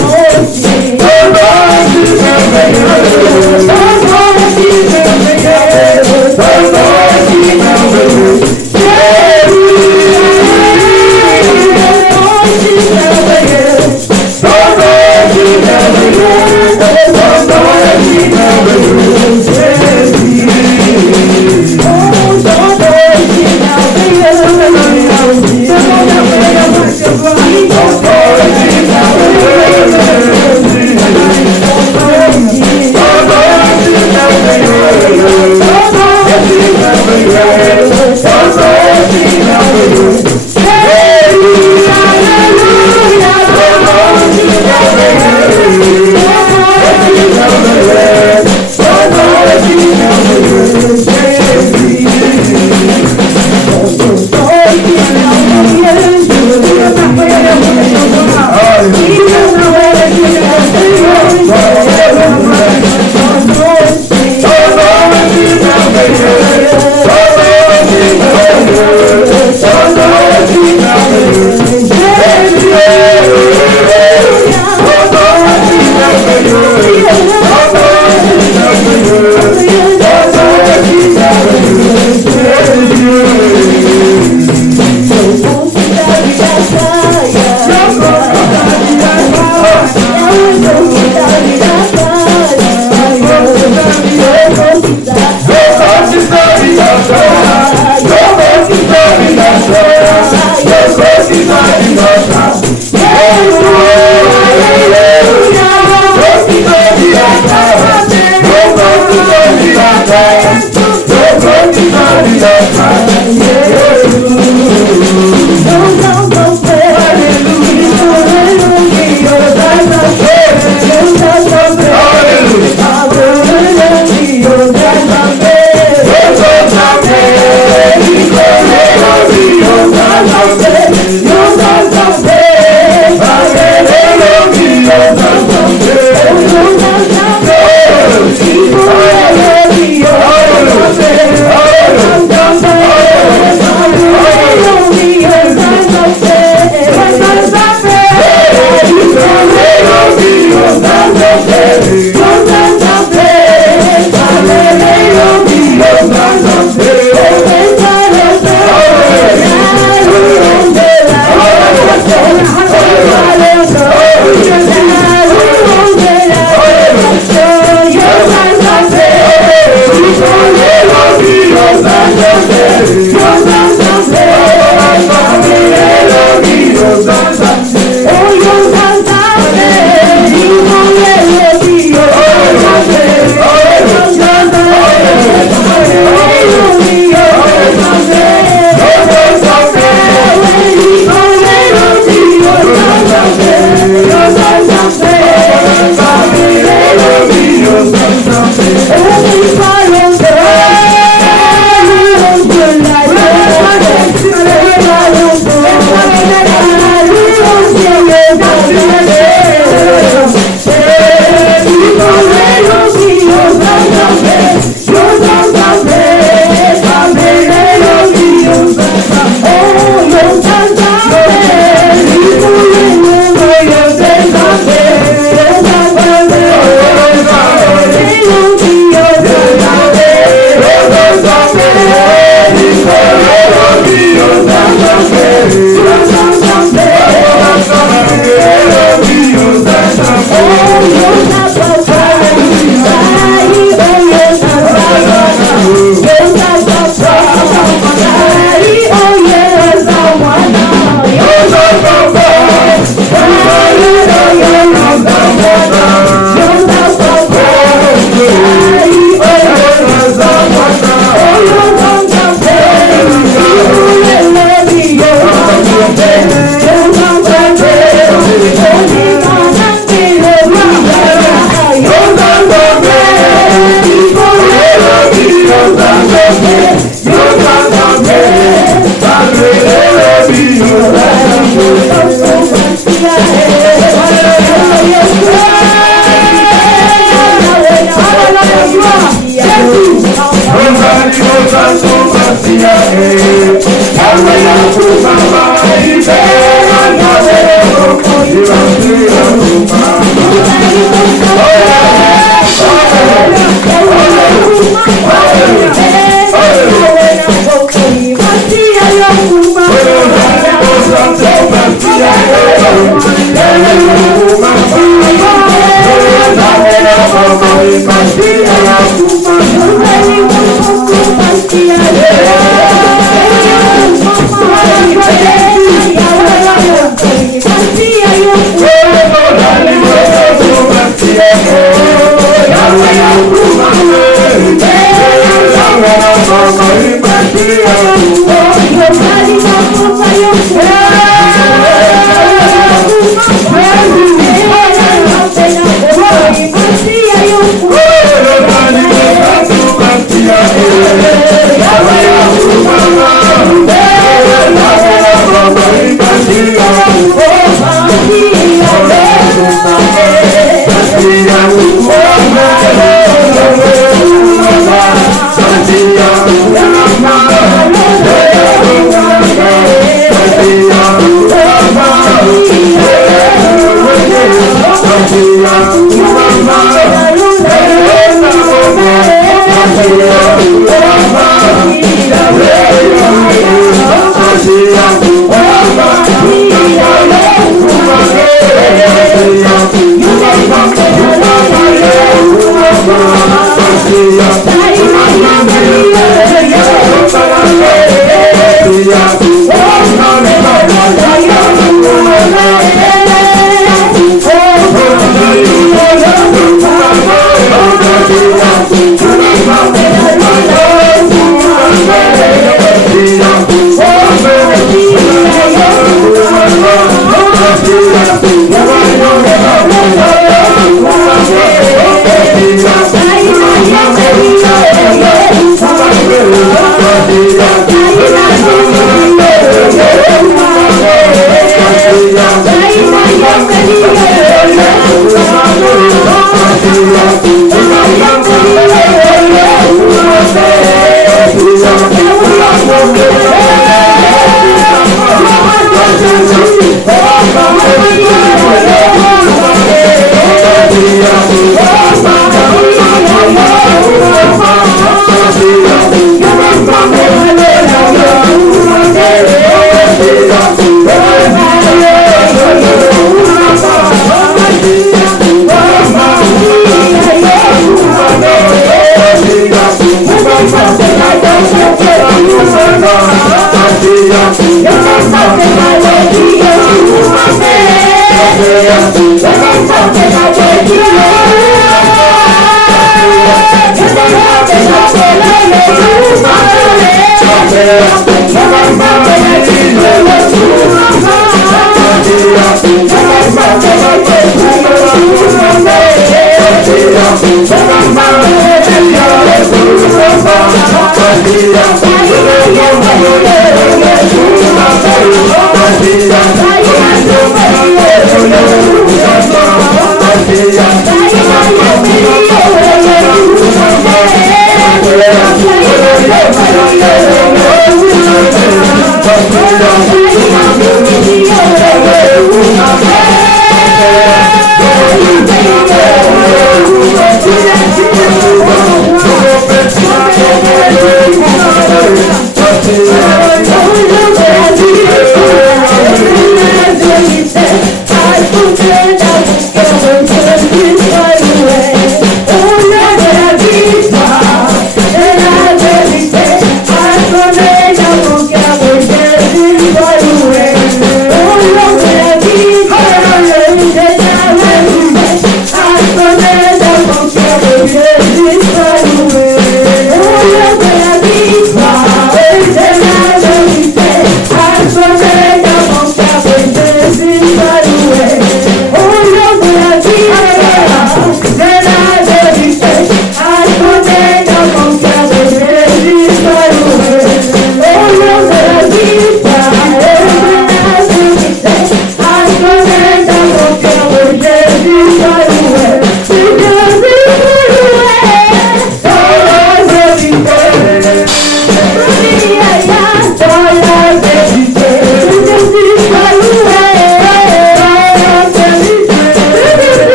Oh,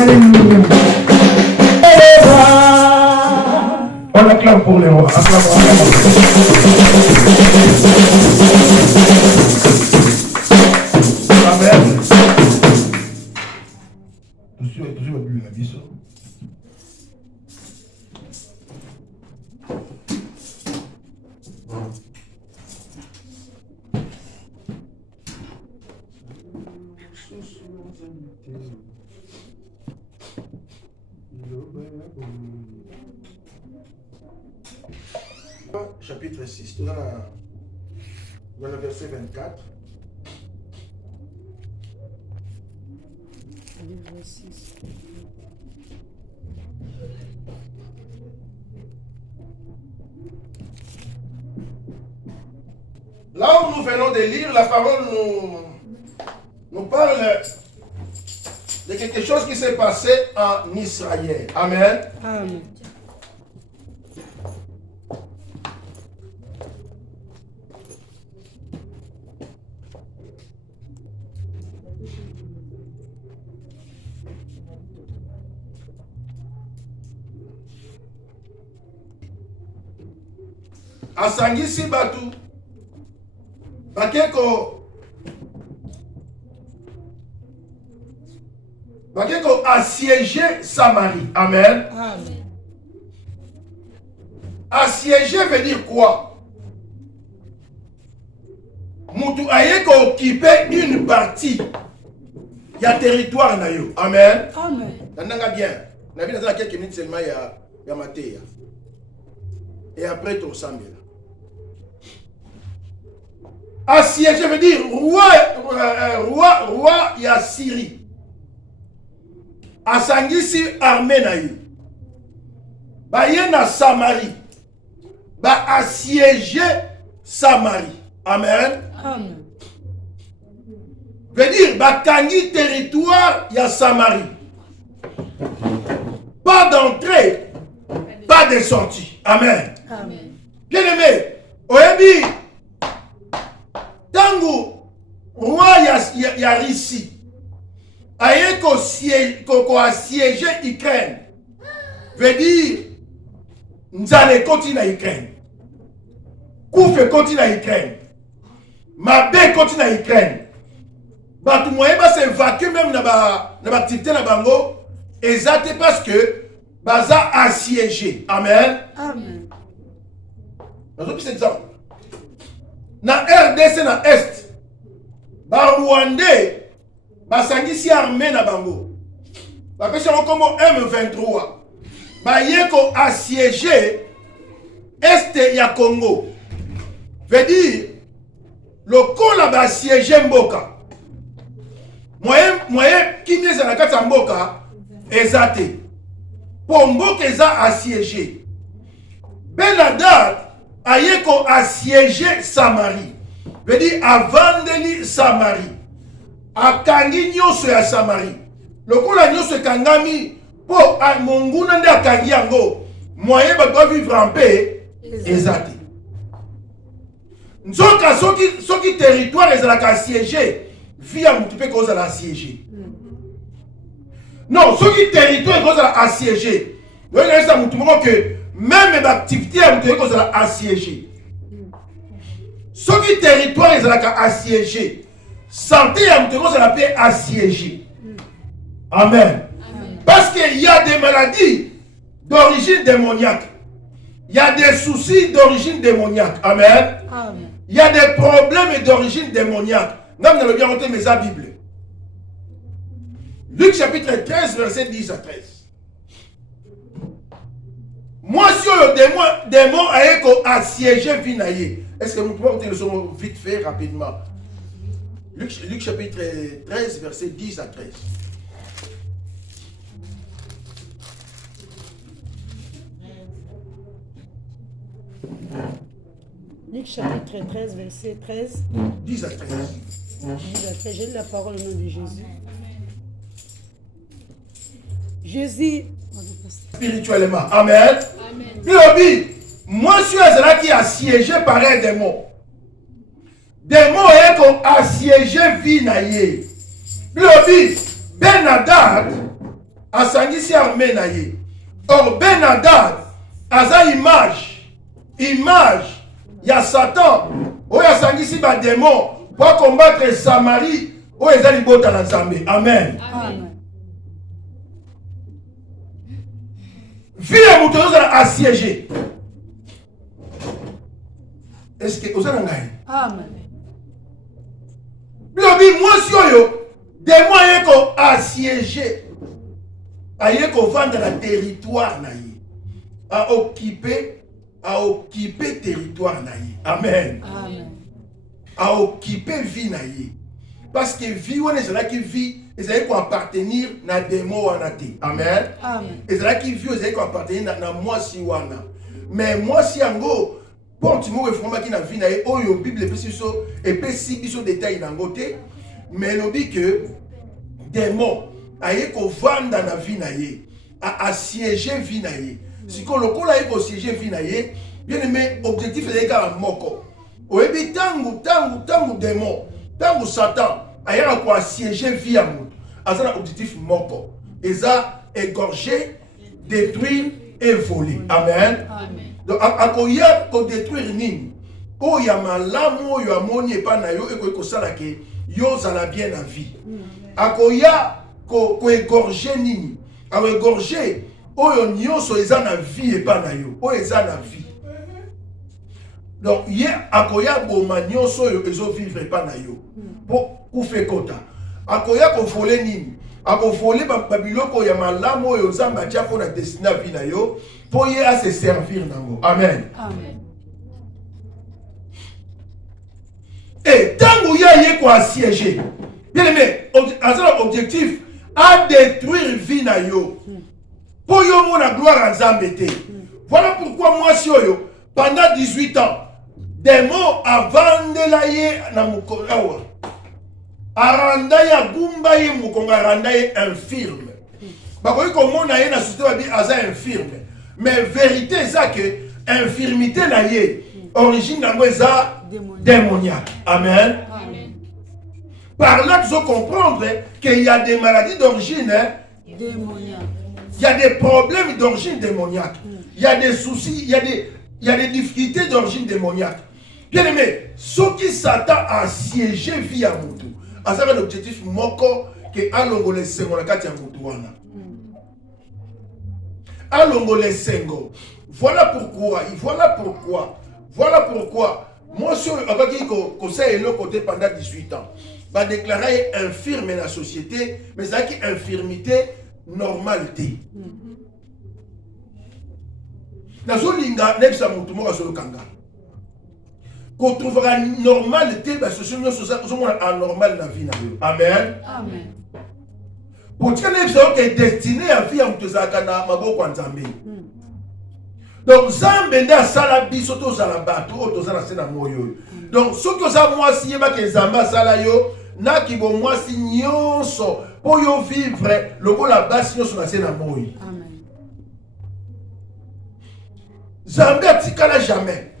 Alléluia. On acclame pour les rois. Amen. Toujours plus la mission. Chapitre 6, tout dans le verset 24. Livre 6. Là où nous venons de lire, la parole nous parle de quelque chose qui s'est passé en Israël. Amen. Amen. asangisi batu bakeko assiéger Samarie. Amen. Amen. Assiéger veut dire quoi? Moutou aye ko occuper une partie ya territoire na yo. Amen. Amen. Nanga bien. Na vie dans quelques minutes seulement ya matéya. Et après ton sambela. Assiéger veut dire roi ya Syrie. Asangisi armée na yo. Ba ye na Samarie. Ba assiéger Samarie. Amen. Amen. Veut dire ba kangi territoire ya Samarie. Pas d'entrée, pas de sortie. Amen. Amen. Bien aimé, oyebi tangu roi ya Russie aye ko assiéger Ukraine. Veut dire nzale koti na Ukraine. Koufe koti na Ukraine. Mabe koti na Ukraine. Batu moyen ba se évacuer même na ba activité na bango exact parce que baza assiégé. Amen. Amen. Dans cet exemple. Na RDC na Est. Ba Rwandais basangisi armée na bango. Ba pesa comme M23. Ba yeko assiégé Est ya Congo. Veut dire le kola ba assiégé Mboka. Moyen kimye za nakata Mboka ezate. Pour Mboka eza assiégé. Ben-Hadad ayeko assiégé Samarie. Veut dire avandeli Samarie. Akangi nyoso ya Samarie. Lokola nyoso ekangami po monguna nde akangi yango. Moyen ba vivre en paix ezate. Nzoka soki territoire ezalaka assiégé via mutu pe kozala assiégé. Non, soki territoire kozala assiégé. Oui, il y a mutu moko que même l'activité ya mutu kozala assiégé. Soki territoire ezalaka assiégé, santé ya mutu kozala pe assiégé. Amen. Parce qu'il y a des maladies d'origine démoniaque. Il y a des soucis d'origine démoniaque. Amen. Amen. Il y a des problèmes d'origine démoniaque. Nous allons bien monter mes Bible. Luc chapitre 13, verset 10 à 13. Moi, sur le démon a assiégé Vinaye. Est-ce que nous pouvons monter le son vite fait, rapidement? Luc chapitre 13, verset 10 à 13. Luc chapitre 13, verset 13. 10 à 13. 10 à 13. J'ai lu la parole au nom de Jésus. Jésus. Spirituellement. Amen. Amen. Moi, je suis là qui est assiégé par un démon. Démon est comme assiégé Vinaye. Ben-Hadad a sangisi armé naye. Or Ben-Hadad a sa image. Image. Il y a Satan. Où il y a sangisi ba démon pour combattre Samarie. Où il y a libota na Zambé. Amen. Amen. Vie à Moutouz a assiégé. Est-ce que vous avez un Amen. moi, si des moyens qu'on assiégé, qu'on vend dans le territoire, à occuper territoire. Amen. Amen. À occuper vie. Parce que vie, on est là qui vit, et c'est qu'on appartenir à des mots. Amen. Amen. Et c'est là qui vit, c'est qu'on appartenir à moi si wana. Mais moi si ango, pour tu me reformer qui na vie na oyo Bible et puis si biso détail na ngote, mais nous dit que des mots aye ko vanda na vie na a assiéger vie na si ko lokola aye ko assiéger vie na bien aimé objectif est la moko. Oyebi tangu démon, tangu Satan aye ko assiéger vie à nous. Azana objectif moko. Eza égorger, détruire et voler. Amen. Amen. Donc, akoya ko détruire nini. O ya malamu oyo amoni epa na yo eko ekosala ke yo zala bien na vie. Akoya ko égorger nini. Ako égorger oyo nyonso eza na vie epa na yo. Oyo eza na vie. Donc, ye akoya boma nyonso oyo ezo vivre epa na yo. Po kufe kota. Akoya ko vole nini. Ako vole babiloko ya malamu oyo nzambe atia po na destiné na vie na yo. Po ye a se servir nango. Amen. Amen. Et tant que y quoi assiéger, bien aimé, objectif à détruire vie na yo. Pour yo mon gloire en Zambété. Voilà pourquoi moi si yo pendant 18 ans, des mots avant de la ye na mukorawa. Aranda ya gumba ye mukonga aranda ye infirme. Bakoyi comme na ye na société ba bi aza infirme. Mais vérité c'est que infirmité na ye origine nango eza démoniaque. Amen. Amen. Par là, tu dois comprendre qu'il y a des maladies d'origine démoniaque. Il y a des problèmes d'origine démoniaque. Il y a des soucis, il y a des difficultés d'origine démoniaque. Bien aimé, ce qui s'attend à siéger via Moutou, à ça, l'objectif moko que alongo les sengo la kati ya Moutou wana. Alongo les sengo. Voilà pourquoi. Moi, si on a le côté pendant 18 ans, va déclarer infirme dans la société, mais c'est une infirmité normalité. Dans le linga, nebsa mutu mo kasolo kanga. Qu'on trouvera normalité, bah ce sont anormal dans la vie. Amen. Amen. Pour dire que est destiné à vivre en tezakana maboko nzambe. Donc, Zambenda sala biso to sala bato o to sala sena moyo. Donc, ce que ça moi si yeba ke Zamba sala yo na ki bo moi si nyonso po yo vivre loko la base nyonso na sena moyo. Amen. Zambia tikala jamais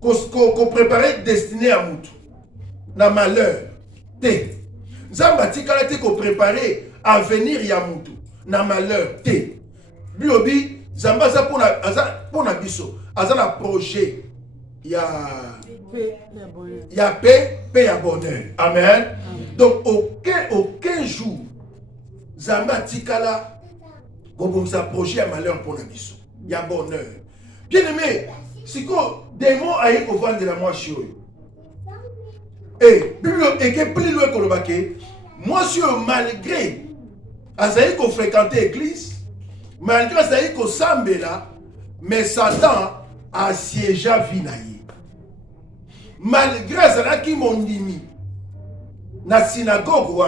ko préparer destiné à mutu na malheur. Te. Zamba tikala te ko préparer avenir ya mutu na malheur. Te. Biobi Zamba za pona biso azana projet ya paix ya bonheur. Amen. Donc aucun jour Zamba tikala comme ça projet ya malheur pona biso ya bonheur. Bien aimé, si ko démon aille au vendre de la moi chio. Et que plus loin que le baquet, moi si malgré azaï ko fréquenter l'église. Malgré ça, il y a mais Satan a siégé à Vinaï. Malgré ça, il y a la synagogue,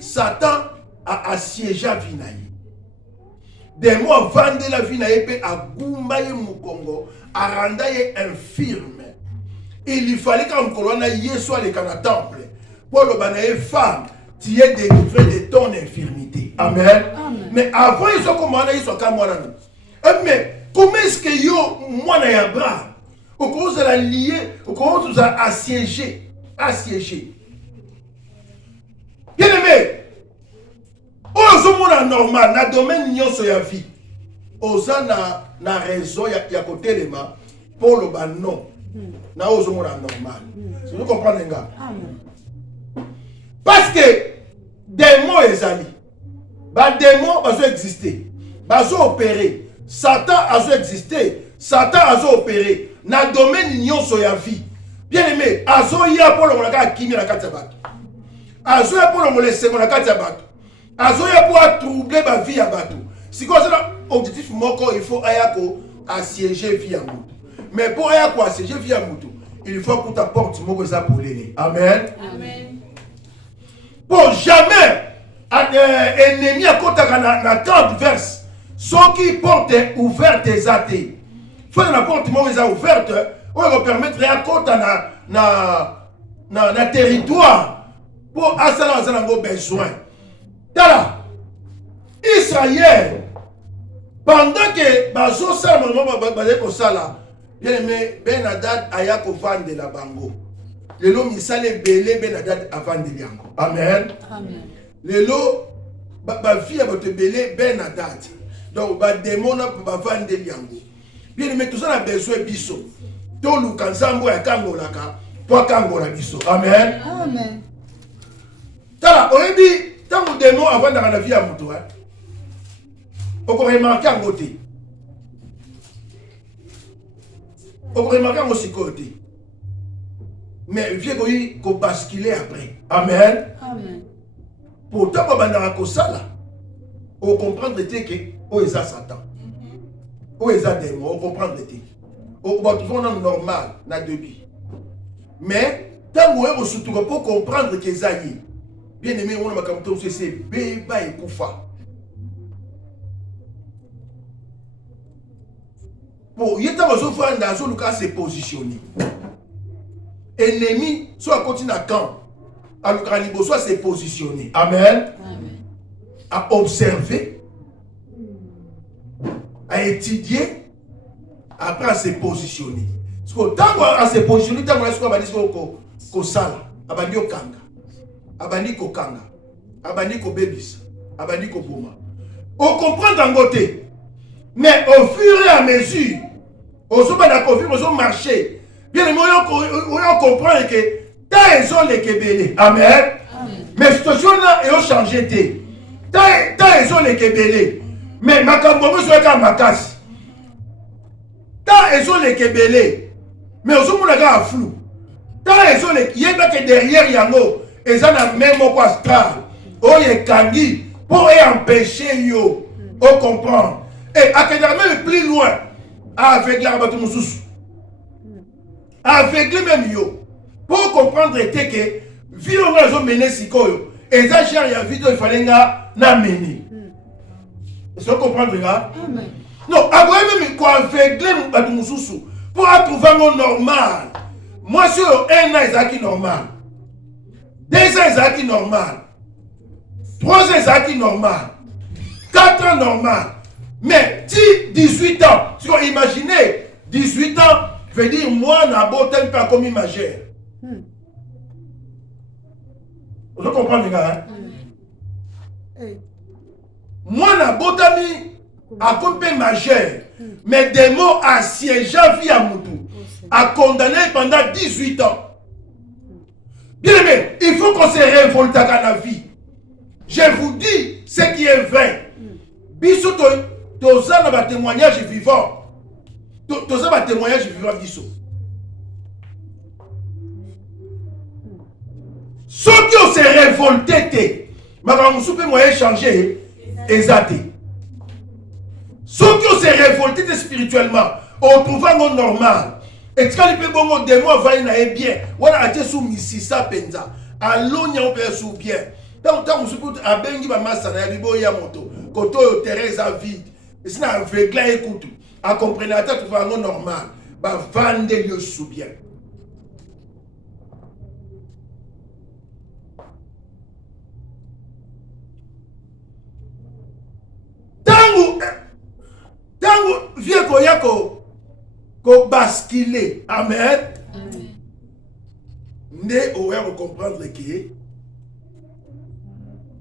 Satan a assiégé à Vinaï. Des mois vendent la Vinaï à Goumbaye Moukongo, à Randaye infirme. Il fallait qu'en colonne soit le temple pour le banaye femme. Tu es délivré de ton infirmité. Amen. Amen. Mais avant, ils sont comme ils sont comme moi. Mais comment est-ce que yo, moi, na Abraham, au cause de la lier, au cause de la assiéger. Bien aimé, au normal, na domaine nyon so ya vie, oza na raison ya côté les mains pour le ban non. Na ozo mona normal. Si vous comprenez, gars. Amen. Parce que démons ezali. Ba démons bazo exister. Bazo opérer. Satan azo exister. Satan azo opérer. Na domaine nyonso ya vie. Bien aimé, azo ya pour le monaka kimi na kati ya bato. Azo ya pour le molesengo na kati ya bato. Azo ya pour troubler ba vie ya bato. Si quoi ça objectif moko il faut ayako assiéger vie ya mutu. Mais pour ayako assiéger vie ya mutu, il faut que ta porte moko za pour l'aider. Amen. Amen. Pour jamais ennemi à côté na 30 verses. Ceux qui portent ouverte des athées. Faut que la porte ouverte, on va permettre à côté na territoire pour asala nos besoins. Dala Israël pendant que bazo sala ko sala bien aimé Ben Hadad aya ko vendre la bango. Lelo misale belé Ben Hadad avant de yango. Amen. Amen. Lelo ba vie ba te belé Ben Hadad. Donc ba démon ba vendre yango. Bien aimé, tout ça a besoin de biso. Tout le kanzambo ya kangolaka, pour kangola biso. Amen. Amen. Tala, oyebi, tant que démon avant dans la vie à mon tour, on peut remarquer en côté. On peut remarquer aussi côté. Mais vieux qu'on basculer après. Amen. Amen. Pourtant, on va ça là. On comprend que on est Satan. On est démon. On comprend que on va trouver normal na début. Mais tant qu'on surtout pour comprendre que ça y est. Bien aimé, on a comme c'est béba et koufa. Bon, il y a des gens qui dans se positionner. Ennemi, soit continue à camp, à l'Ukraine, soit se positionner. Amen. Amen. À observer, à étudier, après à se positionner. Parce que tant qu'on se positionner, tant qu'on a dit qu'on sala, abandi okanga, abandi kokanga, abandi ko bebis, abandi ko boma. On comprend d'un côté, mais au fur et à mesure, on se met d'accord, on se marcher. Bien aimé, on comprend que tant ils ont les kebele. Amen. Mais cette situation-là, ils ont changé. Tant ils ont les kebele. Mais ma cambo, je suis ma casse. Tant ils ont les kebele. Mais ils ont un flou. Tant ils ont les. Il y a que derrière Yango, ils ont la même astral. Oh, il est kangi. Pour empêcher yo. On comprend. Et à quel moment plus loin, avec l'arbre de Moussous. Avec les mêmes yo. Pour comprendre que vie on a mené sikoyo. Et ça cher ya vie il fallait na mener. Est-ce que vous comprenez là? Amen. Non, après même quoi aveugler Moussous pour trouver un normal. Moi sur un an c'est normal. 2 ans c'est normal. 3 ans c'est normal. 4 ans normal. Mais 18 ans, si vous imaginez 18 ans, veut dire moi n'a pas pas comme majeur. Vous comprenez, gars? Moi n'a pas à comme majeur. Mais des mots assiégeant vie à Moutou, à condamné pendant 18 ans. Bien aimé, il faut qu'on se révolte à la vie. Je vous dis ce qui est vrai. Biso tous un témoignage vivant. Tous un témoignage vivant biso. Ceux qui ont se révolté, madame Moussoupe moyen changer, exacté. Ceux qui ont se révolté spirituellement, on trouve un normal. Et quand il peut bon des mois va y bien. Voilà a été sous misisa penza. Allons y on peut sous bien. Tant Moussoupe a bengi ba massa na bibo ya moto. Koto Teresa vide. Et c'est un aveugle écoute. À comprendre à tout va normal. Ba vendre le sous bien. Tango vieux koyako ko basculer. Amen. Né on va comprendre que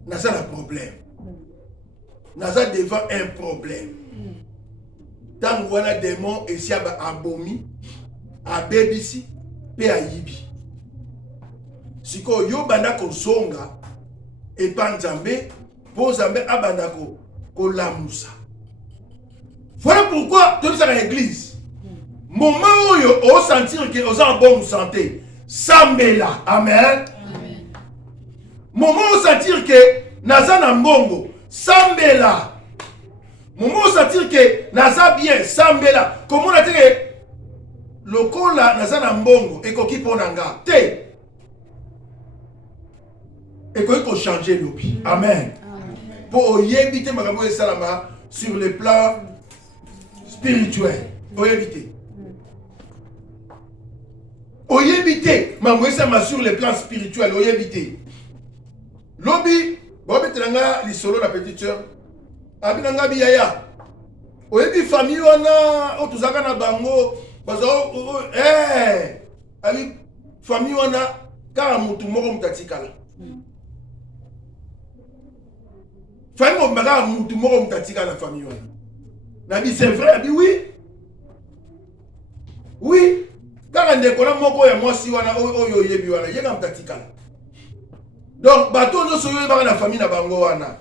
n'a ça un problème. N'a ça devant un problème. Tant voilà démon et si abomi a bebisi pe a yibi. Siko yo banda ko songa et panzambe pour zambe abanda ko lamusa. Voilà pourquoi tu es dans l'église. Moment où on sentir que vous êtes en bonne santé, sambela. Amen. Moment où sentir que naza na mbongo, sambela. Moment où sentir que naza bien, sambela. Comment on a dit que le kola naza na mbongo et koki ponanga te. Et qu'on changer l'obi. Amen. Pour éviter ma salama sur le plan spirituel. Pour éviter. Pour éviter ma sur le plan spirituel. Pour éviter. Lobby, bon mettez l'isolo la petite sœur. Abinanga biyaya. Oyebi famille wana otuzaka na bango bazo ali famille wana kala mutu moko mutatikala. Famille moko mutu moko mutatikala famille wana. Nabi c'est vrai, abi oui. ndeko na moko ya mwasi wana oyo yebi wana yenga mtatikala. Donc bato nyoso yo ba na famille na bango wana.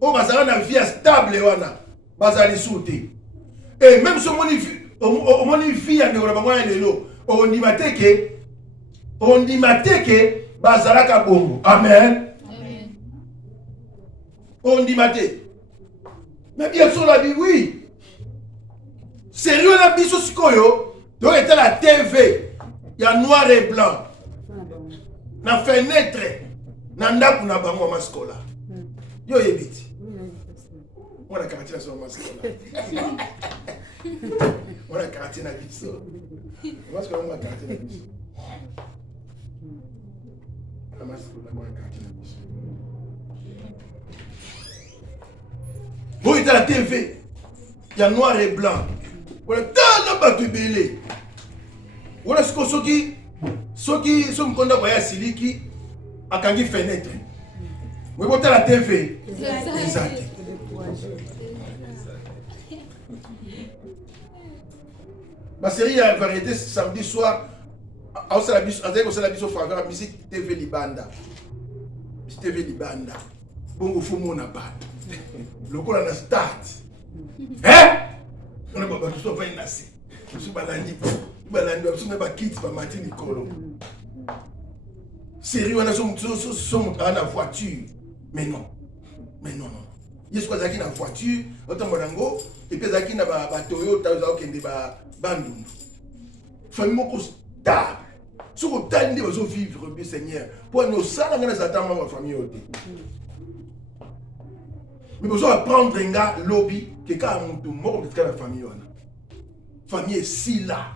O bazala na vie stable wana. Bazali souté. Et même si moni vie ya ndeko na bango ya lelo, on dit mateke bazala ka bongo. Amen. On dit maté. Mais bien sûr la Bible oui. Sérieux la biso sikoyo, donc était la TV, il y a noir et blanc. Na fenêtre, na ndaku na bango maskola. Yo yebiti. On a quartier sur maskola. On a quartier na biso. Maskola on a quartier na biso. La maskola on a quartier na biso. Bon, il était la TV, il y a noir et blanc. Voilà, tant de bateaux belés. Voilà ce que ceux qui sont contents de Siliki à Kangi fenêtre. Vous voyez la TV. Exact. Ma série a variété samedi soir. On s'est la biso faveur musique TV Libanda. TV Libanda. Bon, il faut mon abat. Le coup on a start. Hein? On a pas tout ça nasi. Je suis balandi. Balandi, je suis pas quitte par Martin Nicolo. Sérieux, on a son à la voiture. Mais non. Il y a ce qu'on a dans la voiture, autant morango et puis zaki na ba Toyota za okende ba bandundu. Famille moko stable. Ce qu'on t'a dit aux vivre bien Seigneur. Pour nous ça dans les attentes ma famille oté. Mais besoin apprendre un gars lobby que quand on mort de la famille wana. Famille est si là.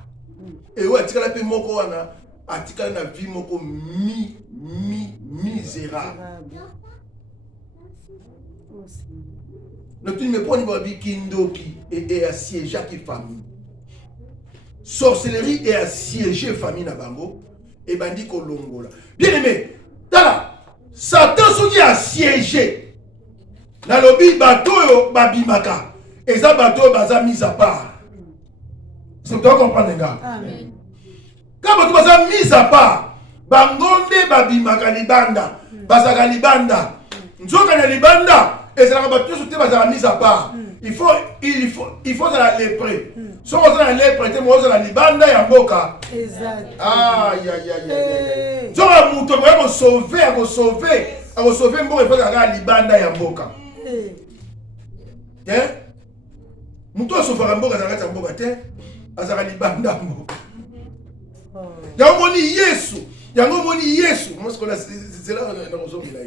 Et ouais, tu as la moko wana, atika na vie moko misérable. Ne tu me prends pas kindoki et assiéger qui famille. Sorcellerie et assiéger famille na bango et bandi kolongola. Bien aimé, tala Satan soki assiégé. Na lobi bato yo babimaka. Et ça bato baza mis à part. C'est toi comprendre nga. Amen. Quand bato baza mis à part, bangonde babimaka libanda, bazaka libanda. Nzoka na libanda, et ça bato sote baza mis à part. Il faut dans la lépré. Si on est dans la lépré, tu es dans la libanda ya mboka. Exact. Aïe aïe aïe. Tu vas mouto pour sauver, à sauver mboka il faut dans la libanda ya mboka. Hein? Mouto sauver mboka dans la mboka te, azaka libanda mboka. Yango moni Yesu. Moi ce qu'on a c'est là dans nos hommes là.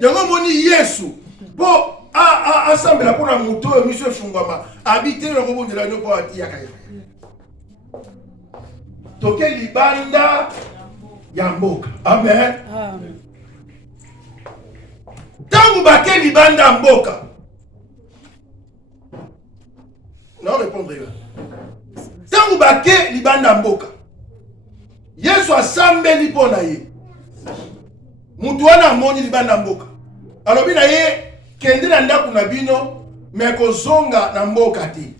Yango moni Yesu. Bon ensemble là pour la moto monsieur Fungwama habiter le robot de la no pour atia kaya. Toke libanda ya mboka. Amen. Amen. Tangu bake libanda mboka. Non répondre là. Tangu bake libanda mboka. Yesu asambeli pona ye. Mutu wana moni libanda mboka. Alors bina ye kende na ndaku na bino me kozonga na mboka te.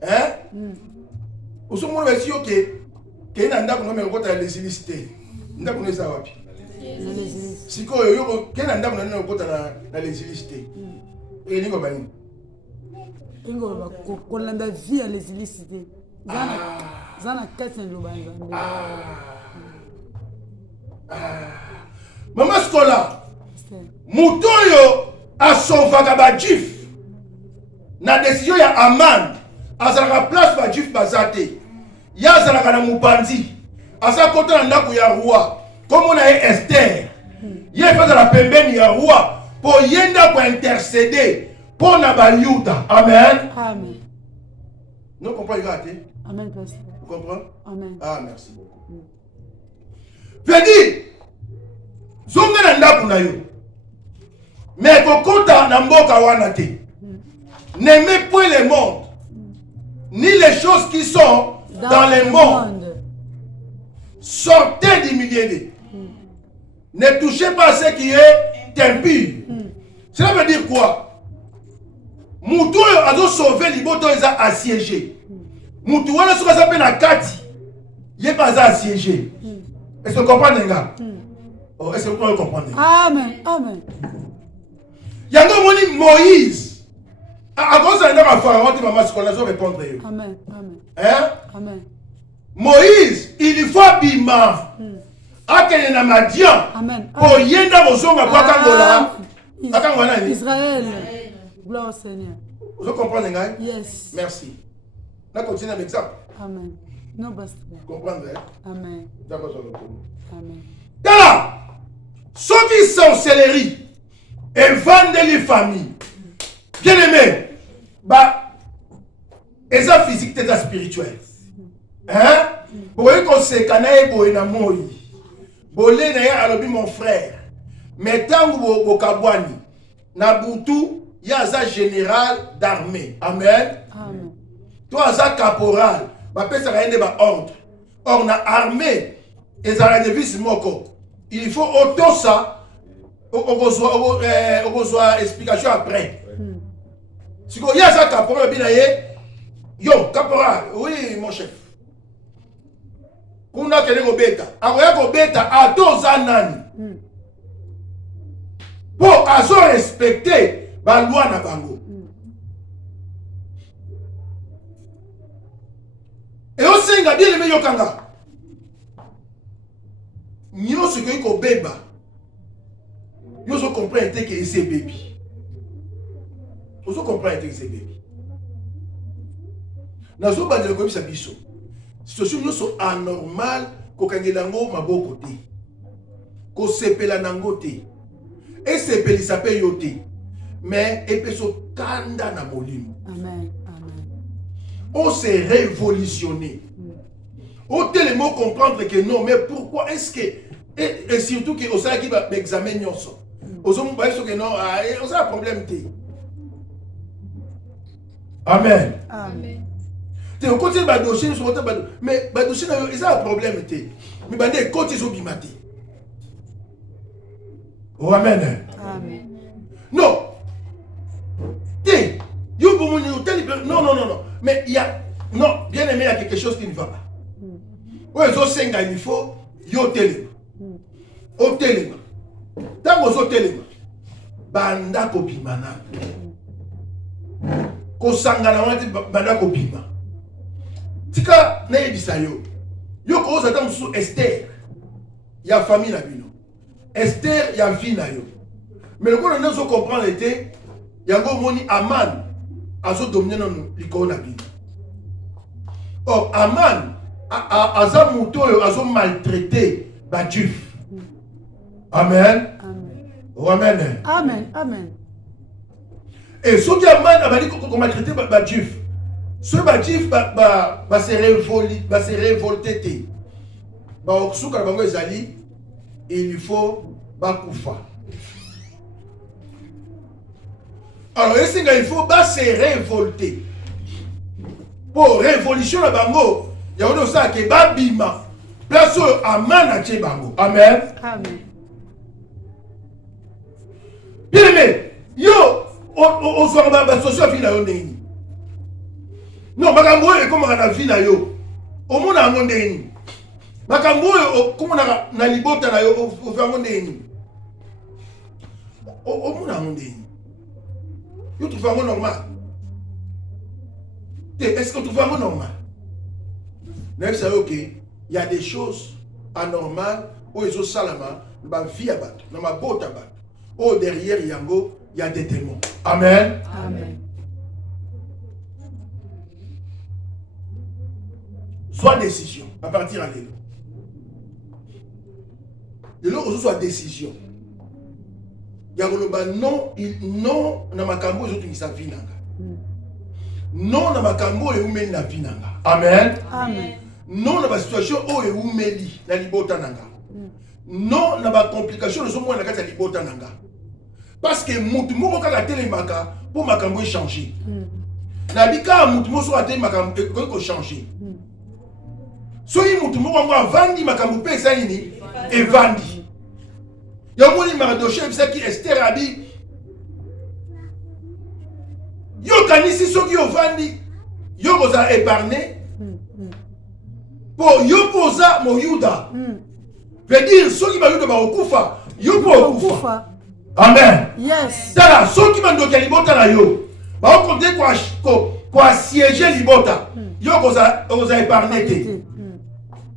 Hein? Osomona basi yoke kende na ndaku na me kota les illicité. Ndaku na za wapi? Siko yo kende na ndaku na kota na les illicité. Et ni ko bani. Ingo ba ko landa via les illicité. Zana kati na lobanga. Mama skola. Mutoyo asovaka ba jif. Na décision ya Aman, azalaka place ba jif bazate. Ya azalaka na mupanzi. Asa kota na ndaku ya roi. Comme na Esther. Ye faza la pembeni ya roi pour yenda pour intercéder pour na ba Yuda. Amen. Amen. Non comprenez gâté. Amen pasteur. Vous comprenez? Amen. Ah merci beaucoup. Veut dire zonga na ndaku na yo. Mais kokota na mboka wana te. N'aimez point le monde, ni les choses qui sont dans le monde. Sortez du milieu d'eux. Ne touchez pas ce qui est impur. Cela veut dire quoi? Moutou a sauvé liboto eza assiégé. Moutou wana soka sape na kati. il n'est pas assiégé. Est-ce que vous comprenez? Est-ce que vous comprenez? Amen. Amen. Il y a un Moïse. À cause de la pharaon, maman, ce qu'on a répondre. Amen. Amen. Hein? Amen. Moïse, il faut bima. Akene na Madian. Amen. Pour yenda bozonga kwa kangola. Israël. Gloire au Seigneur. Vous comprenez, hein? Yes. Merci. On continue avec l'exemple. Amen. Non, basta. Vous comprenez? Amen. D'accord, sur le tour. Amen. Là, ceux qui sont céleri et vendent les familles, bien aimé, bah, ils ont physique, ils ont spirituel. Hein? Pour eux, qu'on se connaît, pour eux, bolé na ya alobi mon frère. Mais tant que vous kabwani, na butu, il y a un général d'armée. Amen. Amen. Toi, un caporal, bah, ça rien de ordre. Or, na armée, et ça a des moko. Il faut auto ça, on reçoit explication après. Si il y a un caporal, yo, caporal, oui, mon chef. Kuna kene go beta. Akoya go beta a toza nani. Pour azo respecter ba loi na bango. Et au senga bien le yokanga. Nyo se ko beba. Yo so comprendre que c'est bébé. Yo so comprendre que c'est bébé. Nazo ba de ko bisa biso. Situation nyonso anormal kokangela ngo maboko te. Ko sepela nango te. Et sepelisa pe yo te. Mais epeso kanda na molimo. Amen. Amen. On s'est révolutionné. On tellement comprendre que non, mais pourquoi est-ce que et surtout que au ça qui va examiner nyonso. Aux hommes ba que non, on a un problème te. Amen. Amen. Au côté de dossier, mais le dossier, il y a un problème. Mais les côtés sont bimatés. Oh, amen. Amen. Non. Non, non, non, non. Mais il y a. Non, bien aimé, il y a quelque chose qui ne va pas. Oui, il faut. Yo télé. Au télé. Tant que vous télé. Banda kopimana. Kosangana wati banda kopima. Tika na yebisa yo. Yo ko ozata musu Esther. Ya famille na bino. Esther ya vie na yo. Mais le qu'on ne comprendre était yango moni Aman azo dominer non likolo na bino. Or Aman aza muto yo azo maltraiter ba juif. Amen. Amen. Oh, amen. Amen. Amen. Et ce qui Aman a dit qu'on maltraiter ba juif. Ce batif va se révolter. Il faut bakoufa. Alors, il faut se révolter. Pour révolution la bango, il y a un ça qui est babima. Place à manager bango. Amen. Amen. Bien aimé, yo, on se rend à social fil à l'ondéni. Non, makambo e comme na vie na yo. O mona ngondeni. Makambo e comme na libota na yo o fa ngondeni. O mona ngondeni. Yo tu fais un normal. Est-ce que tu fais un normal? Même ça OK, il y a des choses anormales où ils ont salama, ba vie à battre, na ma bota battre. Oh derrière yango, il y a des démons. Amen. Amen. Soit décision, à partir à l'élo. De l'autre, soit décision. Il y a non, non, na makambo ils ont sa vie nanga. Non, na makambo et umeli na vie nanga. Amen. Amen. Non, na situation où et umeli na libota nanga. Non, na ba complication les hommes na kata libota nanga. Parce que mutu moko kaka telemaka pour makambo changer. Na bika mutu mo so ate makambo ko changer. Soyi mutu moko mwa vandi makambo pesa nini et vandi. Yamoni Mardoché bisa ki Esther abi. Yo kanisi soki yo vandi yo koza épargné. pour yokoza moyuda. Veut dire ceux qui m'ont ba okufa, yoko okufa. Amen. Yes. Tala ceux qui m'ont donné libota na yo. Ba okonde quoi siéger libota. Yokoza oza épargner té.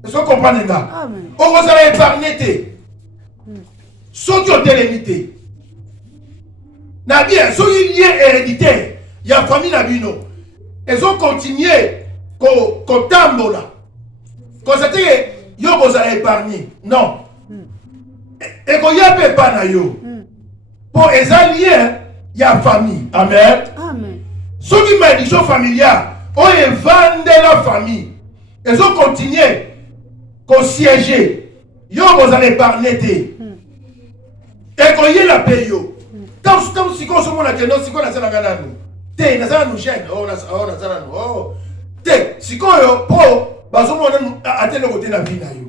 Est-ce que vous comprenez là? Amen. Oza épargner té. Ceux qui ont été limités. Na bien, ceux qui sont héréditaires, il y a famille na bino. Ils ont continué ko tambola. Constater yo bozala épargné. Non. Et ko yape pa na yo. Pour les alliés, il y a famille. Amen. Amen. Ceux qui malédiction familiale, ils vendent la famille. Ils ont continué ko siéger. Yo bozala épargné té. Et ko yé la paye yo. Tant si ko so mona ke non si ko na sala ngana nous. Té na sala nous gêne. Oh na sala nous. Oh. Té si ko yo po bazomona atele côté na vie na yo.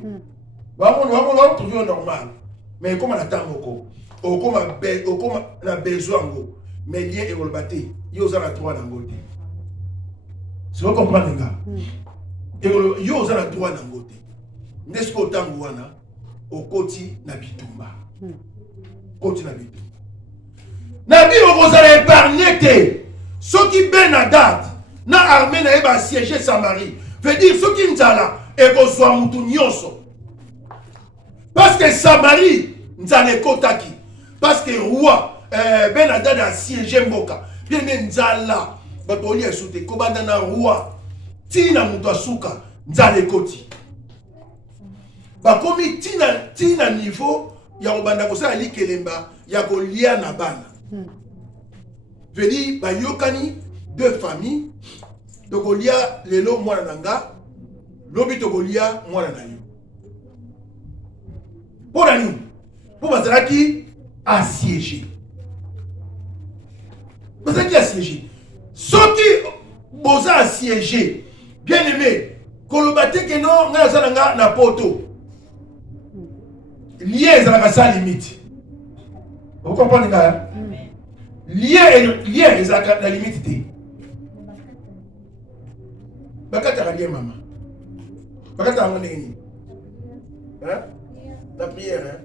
Vamos trouver normal. Mais comme on attend beaucoup. Au comme na besoin ngo. Mais lien et volbaté, yo za na droit na ngote. Si vous comprenez nga. Et yo za na droit na ngote. N'est-ce pas tango wana au koti na bitumba. Koti na bitumba. Na bi o za épargner té. Ceux qui ben na date na armée na eba siéger Samarie. Veut dire ceux qui n'zala et qu'on soit mutu nyonso. Parce que Samarie n'zale kotaki. Parce que roi Ben Hadad a siégé Mboka. Bien n'zala batoli esute kobanda na roi. Tina mutu asuka n'zale koti. Bakomi tina niveau ya obanda kosa ali kelemba ya kolia na bana. Veut dire bayokani deux familles. Tokolia lelo mwana nanga lobi tokolia mwana na yo pour nani pour bazalaki assiégé soki boza assiégé bien aimé kolobate ke non nga zalanga na poto lié ezalaka sa limite vous comprenez nga lié ezalaka na limite te. Bakata radier maman. Bakata radier. Hein? La prière, hein?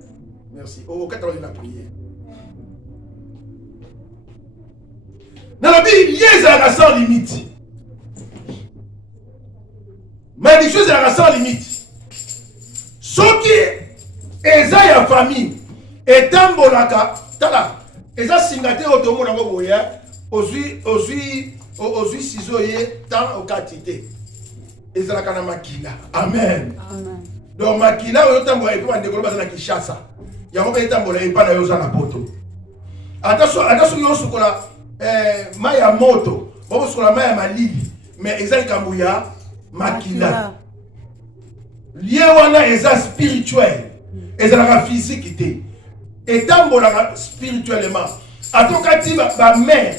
Merci. Oh, 80 la prière. Dans la Bible, il y a la sans limite. Mais les choses sont sans limite. Ceux qui ont la famille et tambolaka, tala, ils ont singaté au tomo na boya, aux ciseaux tant au quantité. Et ça la makila. Amen. Amen. Donc makila au tambo et puis on décolle dans Kinshasa. Il y a un tambo et pas dans la poto. Attention yo sukola maya moto, bon sukola maya malili, mais ezali kambuya makila. Lié wana eza spirituel. Ezala physique té. Et tambo la spirituellement. Atokati ba mer,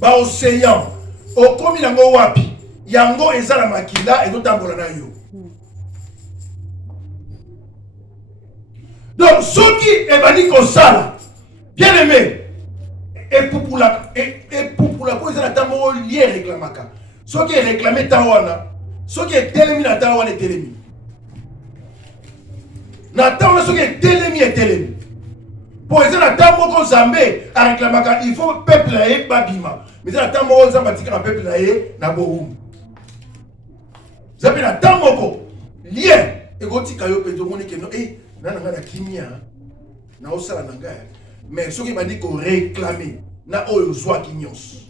ba océan. Okomi nango wapi yango ezala makila ezotambola na yo. Donc soki ebani kosala bien aimé et pupula ko ezala tambo lié réclamaka soki réclamer tawana soki telemi na tawana telemi na tawana soki telemi pour ezala tambo ko Zambé a réclamaka il faut peuple et babima. Mais c'est la temps où on a peuple na boum. Zapi na tamoko lien et goti kayo pe to monique no na na kimia na osala nanga. Mais ce qui m'a dit qu'on réclamer na oyo zwa kinyos.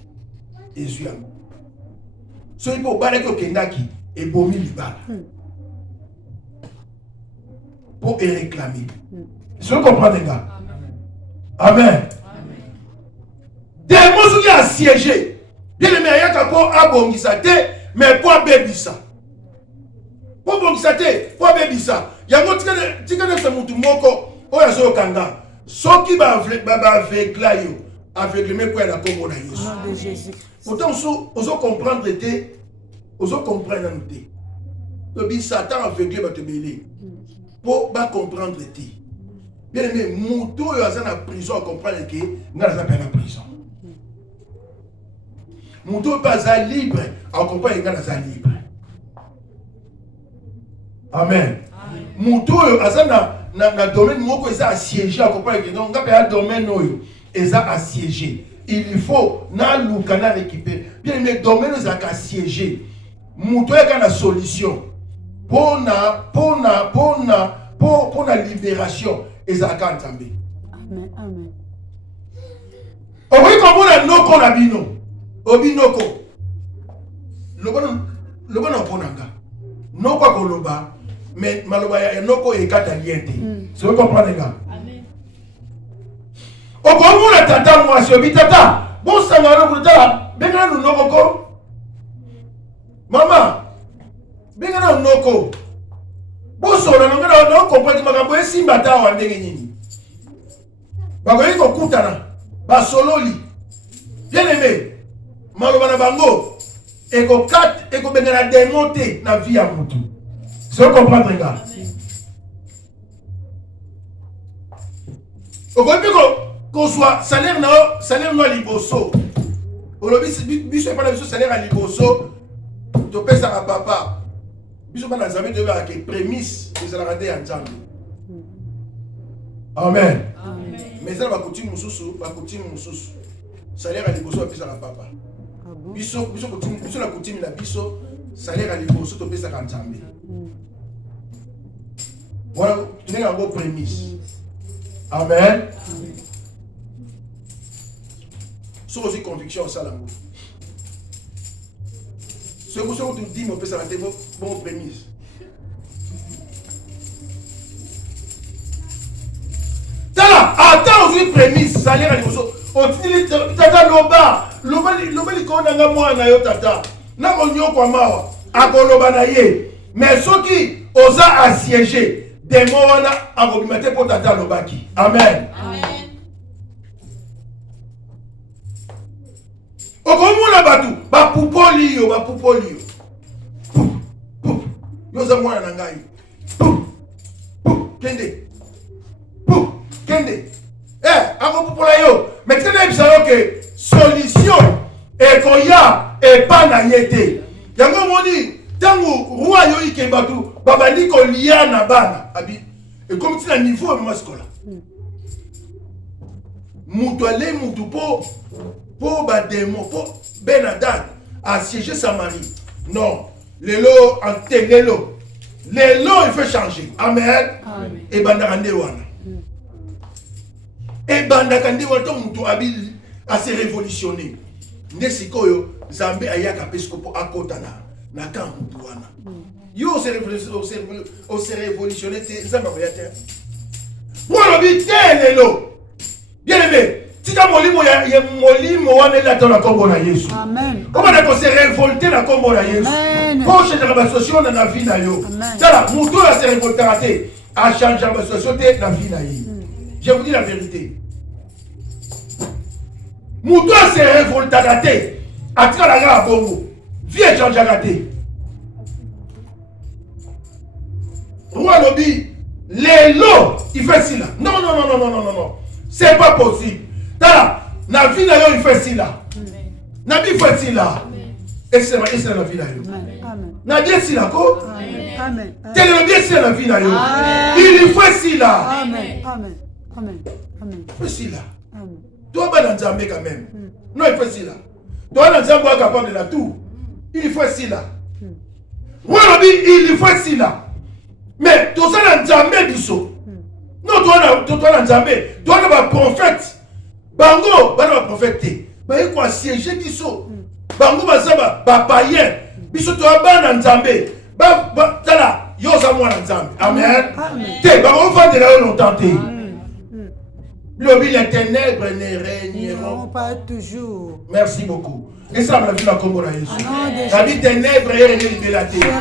Ezuam. So il faut balayer ko kendaki et bomi libala. Pour réclamer. Je comprends les gars. Amen. Des mots qui a siégé. Bien aimé, il y a pour abongisa, mais pour bébisa. Pour bongisa, pour bébisa. Il y a un autre qui a fait mon moko, ou ya so kanga. So qui va avec la yo, avec le mec pour la combo na Jésus. Pourtant, on comprendre on comprendre nous té. Le bi Satan aveuglé va te mêler. Pour pas comprendre té. Bien aimé, mouto yo azana prison à comprendre que nga za pas la prison. Mouto pas libre à comprendre nga za libre. Amen. Muto na domaine moko eza assiégé à comprendre que donc ngapa ya domaine oyo eza assiégé. Il faut na luka na récupérer. Bien les domaines eza assiégé. Muto ya na solution. Pour la libération eza ka ntambe. Amen. Amen. Okoki komona noko na bino. Obinoko. Lobana oponanga. Noko akoloba. Mais maloba ya noko ekata liente. C'est vous comprenez nga? Amen. Okomona tata mwasi obi tata. Bon sanga no tata. Benga no noko ko. Mama. Benga no noko. Bon sora ngana no comprendre makambo esimba ta wa ndenge nini. Bakoyi ko kutana. Ba sololi. Bien aimé. Maloba na bango. Eko benga na démonter na vie ya mutu. C'est vous comprendre, les gars. Au début, qu'on soit salaire non liboso. Au début, biso pas la salaire à liboso. Tu payes ça à papa. Biso pas dans les de avec prémisse que ça la rende ensemble. Amen. Mais ça va continuer mususu. Salaire à liboso puis ça à papa. Biso la coutume la biso salaire à liboso tu payes ça ensemble. Voilà, tu es en vos prémices. Amen. C'est aussi conviction, ça l'amour. Ce que tu dis, mon père, ça va être vos prémices. Tala, attends aussi prémices, ça l'air à l'émotion. On dit, tata, loba, l'ikona moi na yo tata. Na konyo kwa mawa, akoloba na ye. Mais ceux qui osent assiéger, des mots à remettre pour tata lobaki. Amen. Amen. Okomona batu, ba pupoli yo. Yo za mwana na ngai. Kende. Ako pupola yo. Mais tu sais bien que solution et koya et pas na yete. Yango moni tango roi yo ike batu babandi ko lia na bana abi et comme tu na niveau de mascola mutu ale mutu po ba démon po Benadan a siégé Samarie. Non, lelo il fait changer. Amen. Et bandakande wana to mutu abi a se révolutionner ndesikoyo Zambe ayaka peskopo akotana na kan mutu wana. Yo se révolutionner te Zamba koyate. Moi lobi lelo. Bien aimé, tika molimo ya molimo wana la tona kombo na Yesu. Amen. Comment on se révolter na kombo na Yesu? Pour changer la situation na vie na yo. Tala mutu a se révolter raté a changer la société na vie na yo. Je vous dis la vérité. Mutu a se révolter raté a tika la ga bongo. Vie changer raté. Roi Lobi, les lots, il fait ci là. Non. C'est pas possible. Tala, na vie na yo, il fait ci là. Na vie fait ci là. Et c'est la vie na yo. Na bien ci là, quoi? Amen. Tel est bien ci la vie na yo. Il fait ci là. Amen. Il fait ci là. Toi, ben dans Zambé quand même. Non, il fait ci là. Toi, dans Zambé, capable de la tout. Il fait ci là. Roi Lobi, il fait ci là. Mais tout ça dans Zambé biso. Non, toi dans Zambé, toi dans le prophète. Bango, ba prophète. Ba y quoi siéger biso. Bango bazaba ba païen. Biso toi ba dans Zambé. Ba tala yo za moi dans Zambé. Amen. Te ba on va de là longtemps te. Les ténèbres ne régneront pas toujours. Merci beaucoup. Et ça la vie la Congo na Jésus. La vie ténèbres et régner la terre.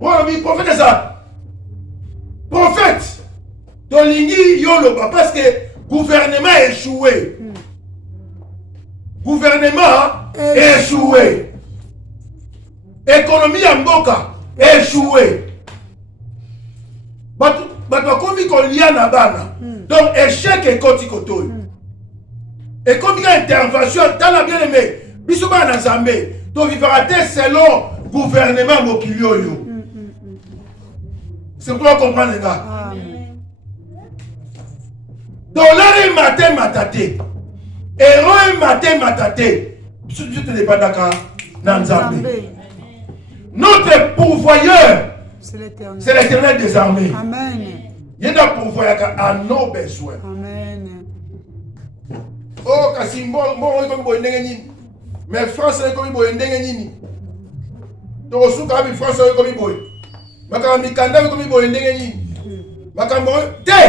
Voilà, oui, prophète ça. Prophète. Tolini Yoloba. Parce que gouvernement a échoué. Gouvernement échoué. Économie en Mboka échoué. Comme qu'on y a na bana. Donc échec et kotikoto. Et comme il y a intervention, dans la bien-aimé, Bissouma na Zambé, donc vivra selon gouvernement mokili oyo. C'est pour comprendre les gars. Dollar et matin matate. Héros et matin matate. Je te dis pas d'accord. Notre pourvoyeur, c'est l'Éternel des armées. Amen. Il y a un pourvoyeur à nos besoins. Amen. Oh, Kassimbo, mais France est comme il y a donc, si France est comme il Makambi kanda comme il y a Makambo, te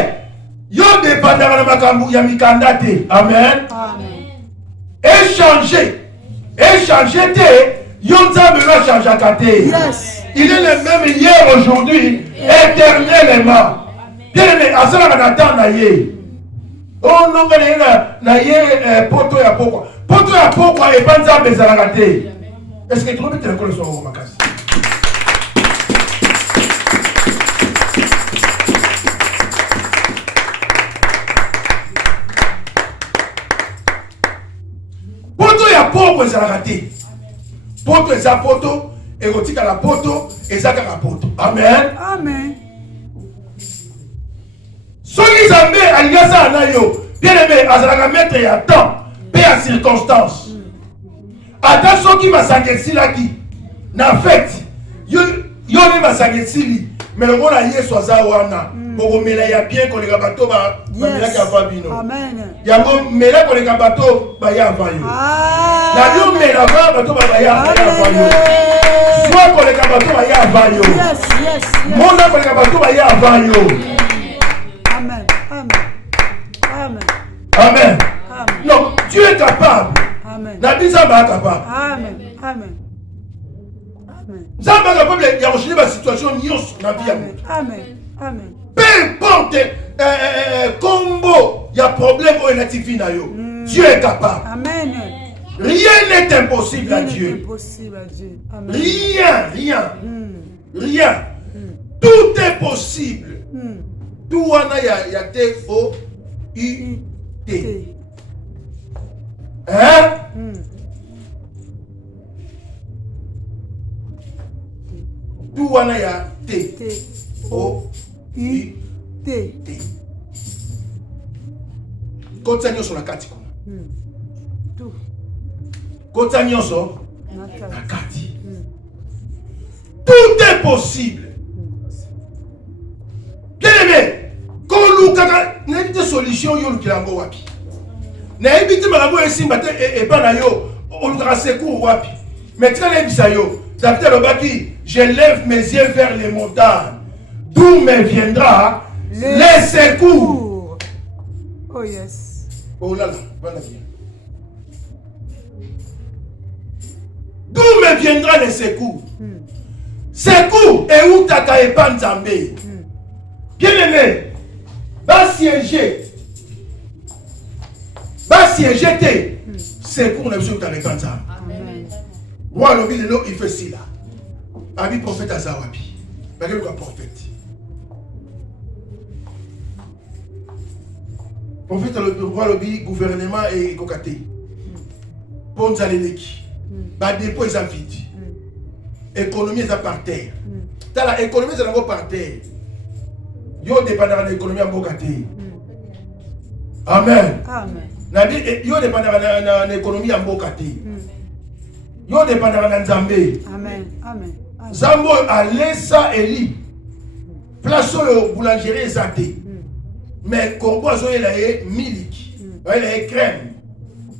yo dépendant de Makambo ya mikanda te. Amen. Échanger te yo nzambe va changer kate. Yes. Il est le même hier, aujourd'hui, éternellement. Bien aimé, azala na temps na ye. Oh non, na ye poto ya pokwa. Poto ya pokwa et pas nzambe ezalaka te. Est-ce que tu peux te reconnaître sur mon makasi? Poto ya pokwa ezalaka te. Poto eza poto, erotika la poto, ezaka la poto. Amen. Amen. Soki Nzambe alingasa na yo, bien aimé, azalaka maître ya temps, pe ya circonstance. Ata soki masangesili na fête, yo ne masangesili, mais le mot na Yesu aza wana, pour mela ya bien koleka bato ba mela ka fabino. Amen. Yango mela koleka bato ba ya vayo. Na yo mela ba bato ba ya vayo. Soit koleka bato ba ya vayo. Yes. Mona koleka bato ba ya vayo. Amen. Amen. Amen. Non, Dieu est capable. Amen. Nabi Zamba est capable. Amen. Zamba est capable de changer la situation dans la vie. Amen. Peu importe combo, il y a problème au natif na yo. Dieu est capable. Amen. Rien n'est impossible à Dieu. Amen. Rien. Tout est possible. Tout wana ya te o u t. Hein? Tout wana ya te o u t. Kota nyoso na kati kuna. Kota nyoso na kati. Tout est possible. Bien aimé, quand nous avons des solutions, nous avons wapi. Na ebiti malabo esimba te e pas na yo, on aura secours wapi. Mais tu as dit yo, David le baki, je lève mes yeux vers les montagnes. D'où me viendra les secours. Oh yes. Oh là là, voilà bien. D'où me viendra les secours? Secours et où t'as et pas Nzambe. Bien aimé, va siéger, t'es. Secours n'a besoin de t'arrêter Nzambe. Roi Lobi Lelo, il fait ci là. Abi prophète Azawabi. Quel prophète? Prophète le roi Lobi, gouvernement et Kokate. Ponza Leleki. Ba dépôt est vide. Économie est par terre. T'as la économie est encore par terre. Yo dépendant de l'économie à Bokate. Amen. Yo dépendant de l'économie à Bokate. Yo dépendant de Nzambe. Amen. Zambo a laissé Eli. Place au boulangerie Zate. Mais Congo a miliki. Il a crème.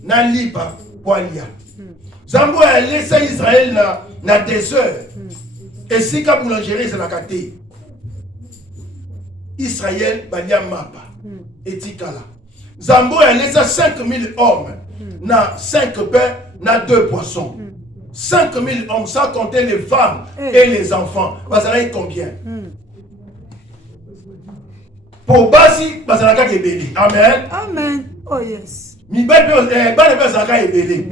Na lipa poilia. Zambo a laissé Israël na désert. Et si ka boulangerie Zalakate. Israël balia mapa. Etikala. Zambo a laissé 5000 hommes. Na 5 pains, na 2 poissons. 5000 hommes sans compter les femmes et les enfants. Bazala combien? Pour Basi, Bazala Kebele. Amen. Oh yes. Mibali Bazala Kebele.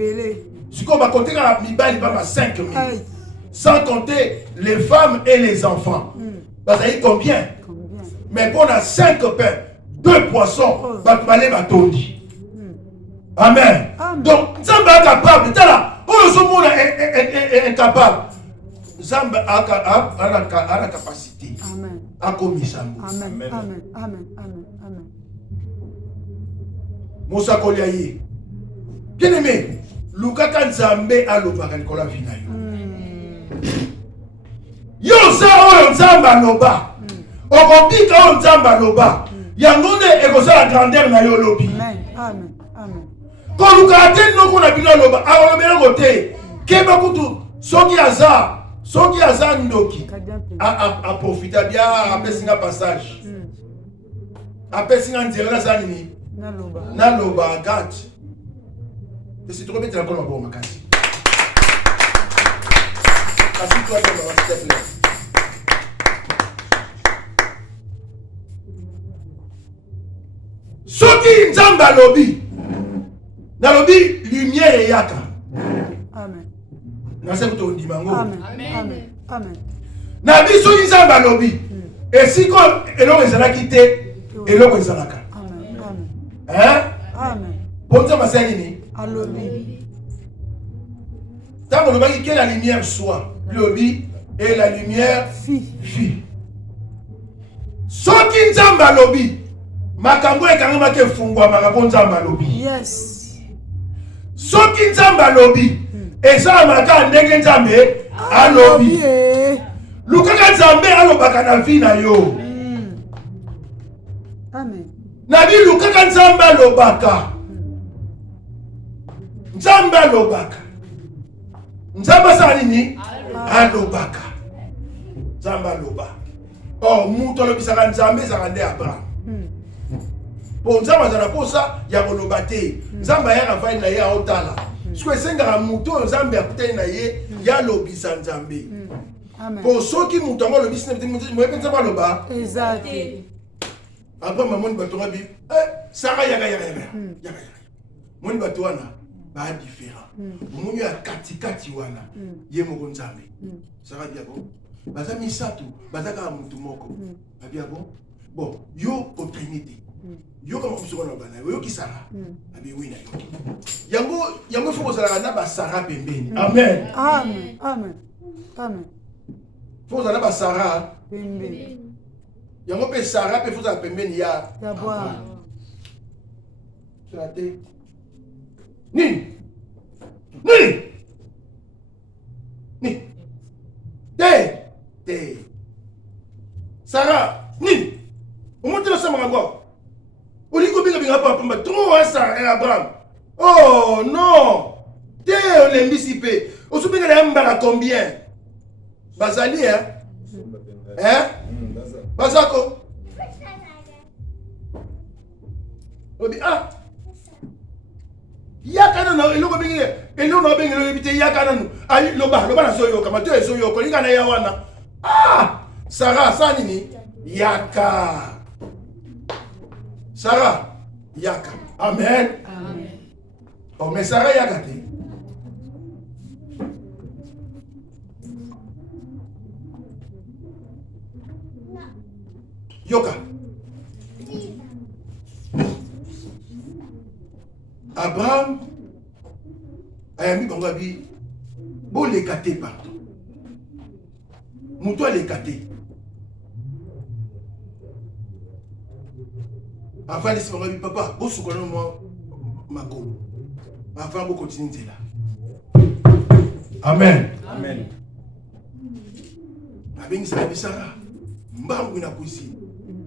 Si on va compter Mibali Bazala 5000. Sans compter les femmes et les enfants. Bazala combien? Mais pour on a 5 pains, 2 poissons, Bazala Batondi. Amen. Donc, ça va être capable. Oh, ce monde est incapable. Zamba a la capacité. Amen. A commis Amen. Amen. Amen. Amen. Amen. Moussa Koliaye. Bien aimé, Lukaka Nzambe a l'obaka Nicolas Vinayo. Yo za Nzamba loba. Okobika Nzamba loba. Yangone ekoza la grandeur na yo lobi. Amen. Amen. Amen. Quand Luka atteint no ko na bino loba, a côté. Keba kutu soki aza ndoki. A profiter bien a pesinga passage. A pesinga ndire na zanini. Na loba gat. C'est trop bien de la colonne à bon makasi. Assieds-toi dans la s'il te plaît. Soki Nzamba lobi. Na lobi lumière et yaka. Amen. Na se kuto ndimango. Amen. Amen. Amen. Na biso Nzamba lobi. Et si comme eloko ezalaki te, eloko ezalaka. Amen. Amen. Hein? Amen. Bonza masenini. Alobi. Tant qu'on dit que la lumière soit, lobi et la lumière fut. Soki Nzamba lobi. Makambo ekanga ke fungwa makapo Nzamba lobi. Yes. Soki Nzamba lobi. Eza maka ndenge Nzambe alobi. Lukaka Nzambe alobaka na vie na yo. Amen. Nabi lukaka Nzambe alobaka. Nzamba alobaka. Nzamba sa nini? Alobaka. Nzamba aloba. Oh, muto alobisaka Nzambe zakande Abraham. Bon, Nzamba zana posa ya koloba te. Nzamba ya rafai na ya otala. Siko esengaka muto Nzambe akutani na ye ya lobisa Nzambe. Amen. Pour soki muto ngo lobisa Nzambe Nzamba aloba. Exact. Après maman bato rabi. Sara yaga. Moni bato wana ba différent. Moni ya kati wana. Ye moko Nzambe. Sara biako. Baza misatu, baza ka mutu moko. Abiako. Bon, yo au Trinité. Yo comme option na bana. Yo ki Sara. Abi oui na yo. Yango faut kozala na ba Sara pembeni. Amen. Amen. Amen. Amen. Faut kozala ba Sara pembeni. Yango pe Sara pe faut kozala pembeni ya bois. C'est la tête. Ni. Te. Sarah, ni. Au moins tu le sais encore. On dit combien de papa trop Sarah et Abraham. Oh non. Te on est misipé. On se bien les combien? Bazali hein? Bazako. On dit ah. Yakana no eloko bingile elo no bingile bite yakana no ali loba na soyo kama to soyo ko linga na yawana Sarah sanini yaka Sarah yaka amen oh mais Sarah yaka te yoka Abraham a mis comme dit bon les cater partout. Mouton les cater. Avant les semans dit papa, bon ce qu'on a moi ma go. Avant bon continuer là. Amen. Amen. Avec ça Sarah. Mbambu na kusi.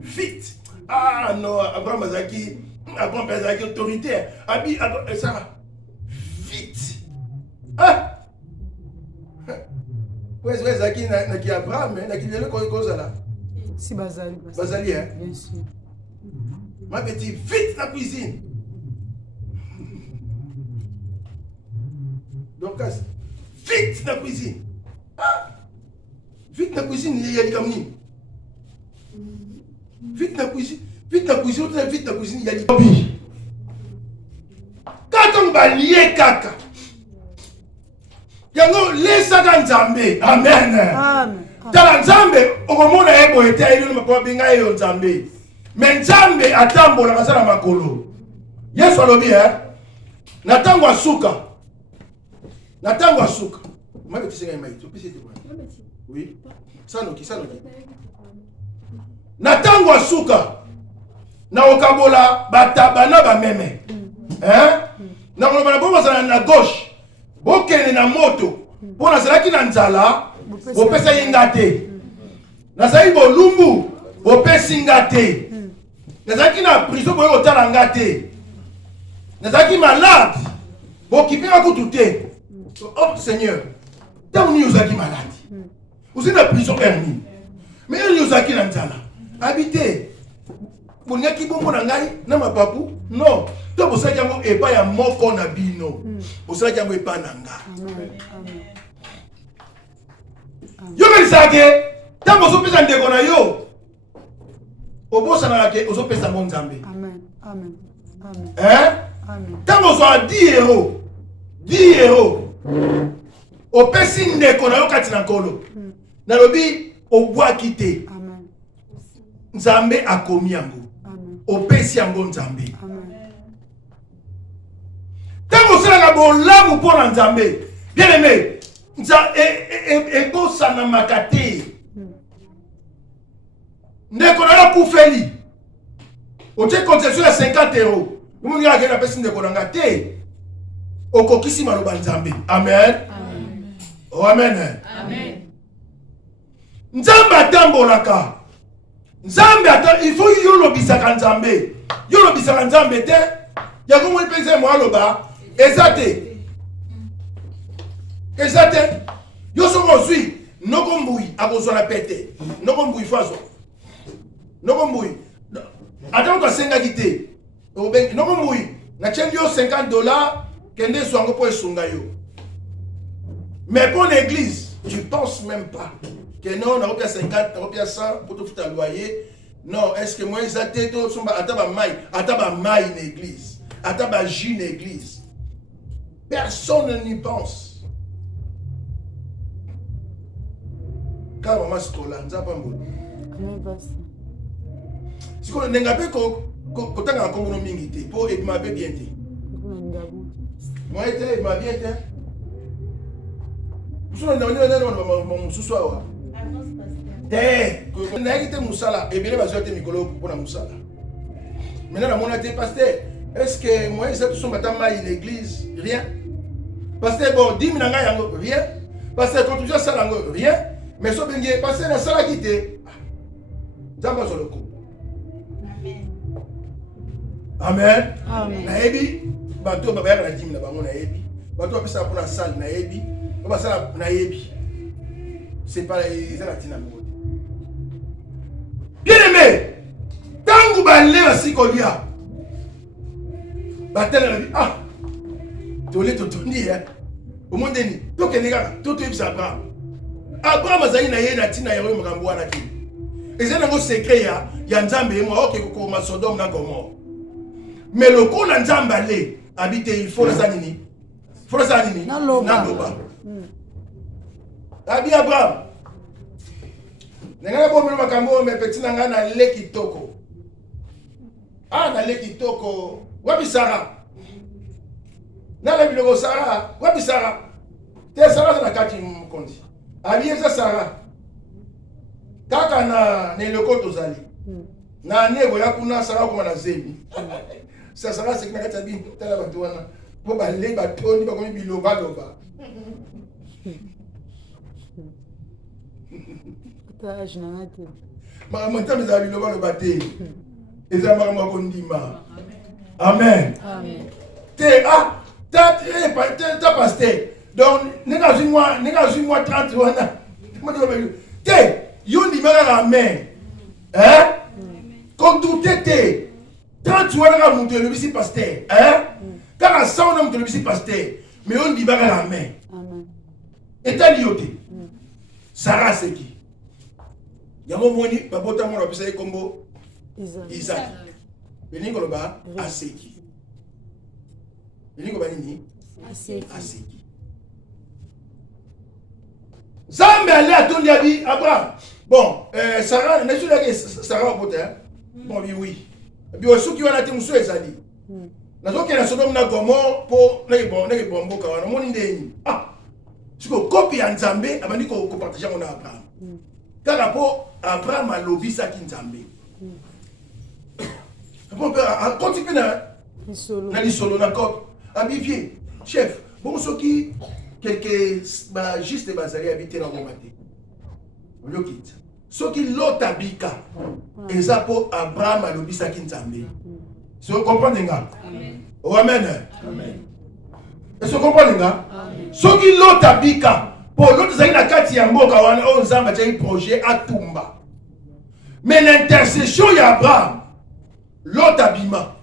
Vite. Ah non, Abraham azaki Abraham azaki autoritaire. Abi Sarah. Vite. Ah. Ouais, azaki na ki Abraham, na ki lelo ko là. Si Bazali. Bazali hein. Bien sûr. Ma petite, vite la cuisine. Donc vite la cuisine. Ah. Vite la cuisine, il y a des camini. Vite la cuisine, il y a des camini. Quand on va lier caca, yango lesaka Nzambe. Amen. Amen. Tala Nzambe, okomona ebo ete ilo mapa binga yo Nzambe. Mais Nzambe atambola kasala makolo. Yesu alobi na tango asuka. Na tango asuka. Mwa betise ngai mai, topese te bwana. Oui. Sanoki. Na tango asuka. Na okabola batabana ba meme. Hein? Na koloba na bomba sana na gauche. Bokene na moto. Pona zalaki na nzala, bopesa yinga te. Nazali bolumbu, bopesi nga te. Nazalaki na prison boye kotala nga te. Nazalaki malade, bokipinga kutu te. Oh Seigneur, tant nous ozalaki malade. Vous êtes en prison hernie. Mais nous ozalaki na nzala. Habité. Bonyaki bongo na ngai na mapapu? Non. To bosaki yango epa ya moko na bino. Bosaki yango epa na nga. Yo melisake, tant bosopesa ndeko na yo. Obosanaka ke ozopesa ngo Nzambe. Amen. Hein? Tant bosoa 10 euros. 10 euros. Opesi ndeko na yo kati na nkolo. Nalobi obwaki te. Amen. Nzambe akomi yango. Opesi yango Nzambe. Tango osalaka bolamu mpo na Nzambe. Bien aimé. Ebosana makate. Ndeko na yo kufeli. Otie concession ya 50 euros. Muni ya kena pesi ndeko na nga te. Okokisi maloba Nzambe. Amen. Oh, amen. Nzambe atambolaka. Nzambe ata il faut yolobisaka Nzambe. Yolobisaka Nzambe te. Yango mo pese mo aloba ezate. Yo soko zui noko mbui akozwa na pete. Noko mbui faso. Noko mbui. Ata ko senga kite. Noko mbui na chendi yo $50 kende swango po esunga yo. Mais pour l'église, tu penses même pas que non, on a repris 50, on a repris 100 pour tout faire loyer. Non, est-ce que moi, ils ont été tous, ataba maï une église, ataba jus une église. Personne n'y pense. Quand maman se colle, nous avons pas si on n'a pas quand on a encore une minute, pour être ma bien été. Moi, il m'a bien été. Vous avez mon sous-soir. On a été Moussala et bien les autres Mikolo pour la Moussala. Maintenant, mon été pasteur, est-ce que moi, ils sont battus l'église? Rien. Pasteur, bon, 10 000 ans, rien. Pasteur, quand tu as ça, rien. Mais ce que tu pasteur, la salle qui était. J'en sur le coup. Amen. Naebi, bateau, baba, la dîme, là-bas, on a ébi. Bateau, après ça, pour la salle, naebi. C'est pas les bien aimé, tant que vous allez à Sikolia, ah, tu l'es tout dit, au monde de nuit, tout est négatif, tout est Abraham. Abraham a zaïna yé na tina yé mgamboa na ki. Et c'est un secret ya Nzambe et moi, ok, ko ma Sodome na Gomorrhe. Mais le coup na Nzambe allé habiter, il faut le sanini. Faut le sanini. Naloba. Abi Abraham. Nengana bombe makambo me petit nanga na leki toko. Ah na leki toko. Wapi Sarah? Na la biloko Sarah. Wapi Sarah? Te Sarah na kati mkondi. Abi eza Sarah. Kaka na neloko tozali. Na nego ya kuna Sarah kuma na zebi. Sa Sarah c'est na kati bi tala bantu wana. Po ba le ba toni ba komi biloba loba. Maman ta meza biloba loba te. Eza mama kondima. Amen. Te ta pasteur. Donc nega moi 30 wana. Te yo ndimaka amen. Hein? Comme tout était 30 wana ka mutu le bisi pasteur. Hein? Quand ça on a mutu le bisi pasteur. Mais on ndimaka amen. Amen. Et ta lioté. Sarah c'est qui? Yamo moni babota mona bisa kombo Isaac. Beningo loba aseki. Beningo banini? Aseki. Zambe allait à ton diabi Abraham. Bon, Sarah, n'est-ce pas que Sarah au hein? Bon, oui. Puis aussi qui va la temuso ezali. Na zo ke na Sodome na Gomorrhe po na bon boka wana moni ndeni. Ah. Ce que copie en Zambé, abandi ko partager mon Abraham. Car rapport Abraham a lobby ça qui Zambé. Bon père, continue na lisolo na cop. Abivier, chef, bon ce qui quelques juste bazali habiter dans mon maté. On quitte. Ce qui l'autre habika. Et ça pour Abraham a lobby ça qui Zambé. Est-ce que vous comprenez? Amen. Oh, amen. Amen. Est-ce que vous comprenez? Ce qui l'autre habika. Pour l'autre, c'est une carte qui a un projet à Tumba. Mais l'intercession il y a Abraham. L'autre abima.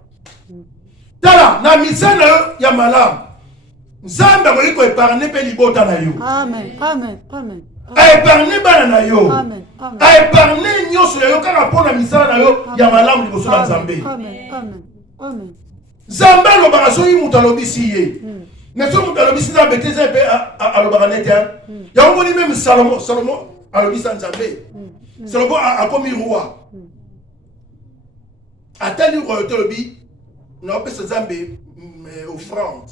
Tala, na misana il y a malam. Zamba ko iko épargner pe libota na yo. Amen. Amen. Amen. A épargner bana na yo. Amen. Amen. A épargner nyoso yo kaka pona misana na yo ya malam liboso na Nzambe. Amen. Amen. Amen. Zamba lo baraso yi mutalobi siye. Mais si vous avez dit que vous avez à l'Obaranete, il y a même Salomon à l'Obissan Zambé. Salomon a commis roi. À tel royauté, on a appelé ce Zambé offrande.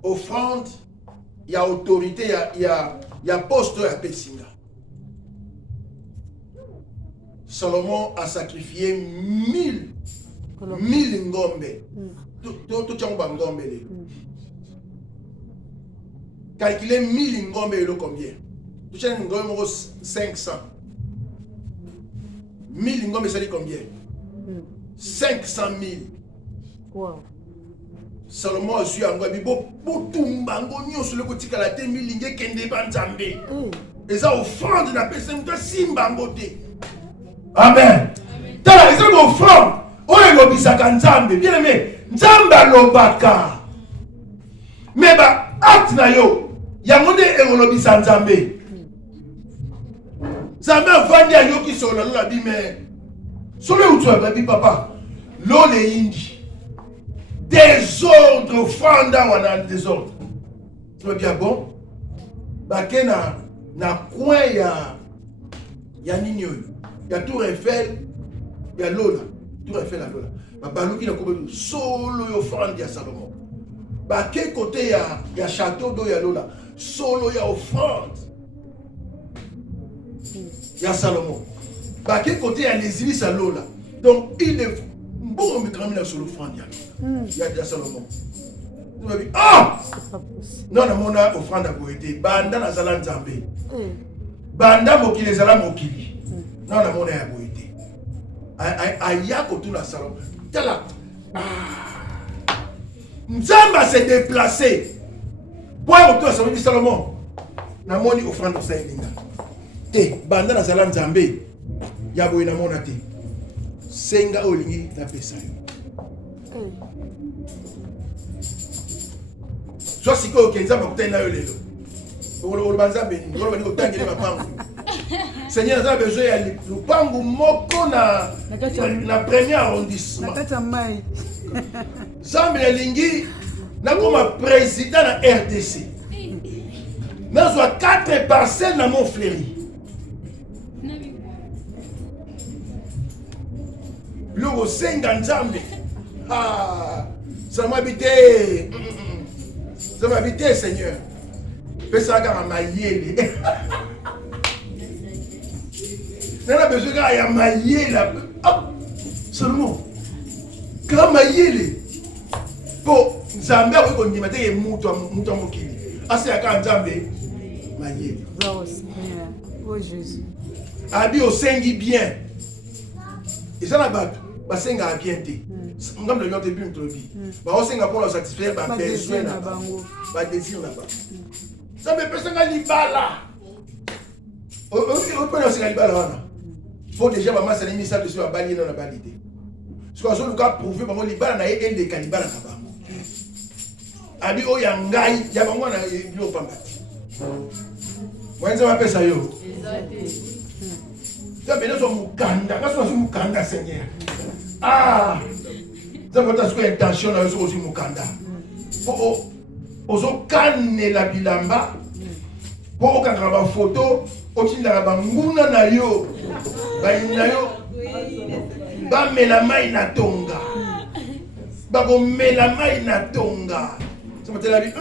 Offrande, il y a autorité, il y a poste à Pessinga. Salomon a sacrifié 1000 ngombe. Tout le monde ngombe. Calculez 1000 ngombe et combien? Tu cherches une ngombe 500. 1000 ngombe, ça dit combien? 500 000. Wow. Salomon a su en Gobi. Botumba, ngonyo sur le côté la 1000 ngombe kende banzambe. Et ça offrande na personne de simba ngote. Amen. Tala, ils ont offrande. On est l'obisaka nzambe. Bien aimé, nzamba lobaka. Mais bah, acte na yo. Yangonde ekolobisa Nzambe. Nzambe avandi ayoki solo la bi mais solo utu ababi papa. Lo le indi. Désordre fanda wana désordre. Tu vas bien bon? Bakena na coin ya nini yo. Ya Tour Eiffel, ya Lola. Tour Eiffel la Lola. Babaluki na kobe solo yo fanda ya Salomon. Baké côté ya château d'eau ya Lola. Solo ya offrande. Ya Salomon. Baké côté ya les îles à Lola. Donc il est bon mais quand même sur l'offrande ya Salomon. Tu m'as dit ah! Non non mon offrande a boité. Banda na zala Nzambe. Banda mokili zala mokili. Non na mon a boité. Aya ko tout na Salomon. Tala. Nzamba s'est déplacé. Pour autour de Salomon. Na moni offrande sa elinga. Te banda na zala Nzambe. Ya boy na mona te. Senga olingi na pesa yo. So siko kenza bakutena yo lelo. Olo banzambe ni olo bani kotangele mapangu. Seigneur a besoin ya lupangu moko na premier arrondissement. Nakata mai. Zambe ya lingi na koma président na RDC. Nazwa 4 parcelles na Montfleury. Logo senga Nzambe. Ah, ça m'habite. Ça m'habite Seigneur. Fais ça à maïele. N'a besoin de maïele. Ah, seulement. Quand maïele. Pour Nzambe ko ndima te muto mokili. Ase aka Nzambe maïele. Oh Jésus. Abi osengi bien. Et ça la batte. Basenga bien te. Ngam de yote bi mtrobi. Ba osenga pour satisfaire ba besoin na bango. Ba désir na ba. Ça me pesanga libala. O peut osenga libala wana. Faut déjà maman ça mis ça dessus ba bali na balité. Ce qu'on a le prouver bango libala na et de kanibala na bango. Abi o ya ngai ya bango na yo pamba. Mwenza wa pesa yo. Ça veut dire que Mukanda, quand on Mukanda, Seigneur. Ah, ça veut dire que intention là aussi Mukanda. Pour ozo kane la bilamba, pour okanga ba photo, otinda ba nguna na yo, ba ina yo, ba melamai na tonga, ba go melamai na tonga. Ça veut dire la vie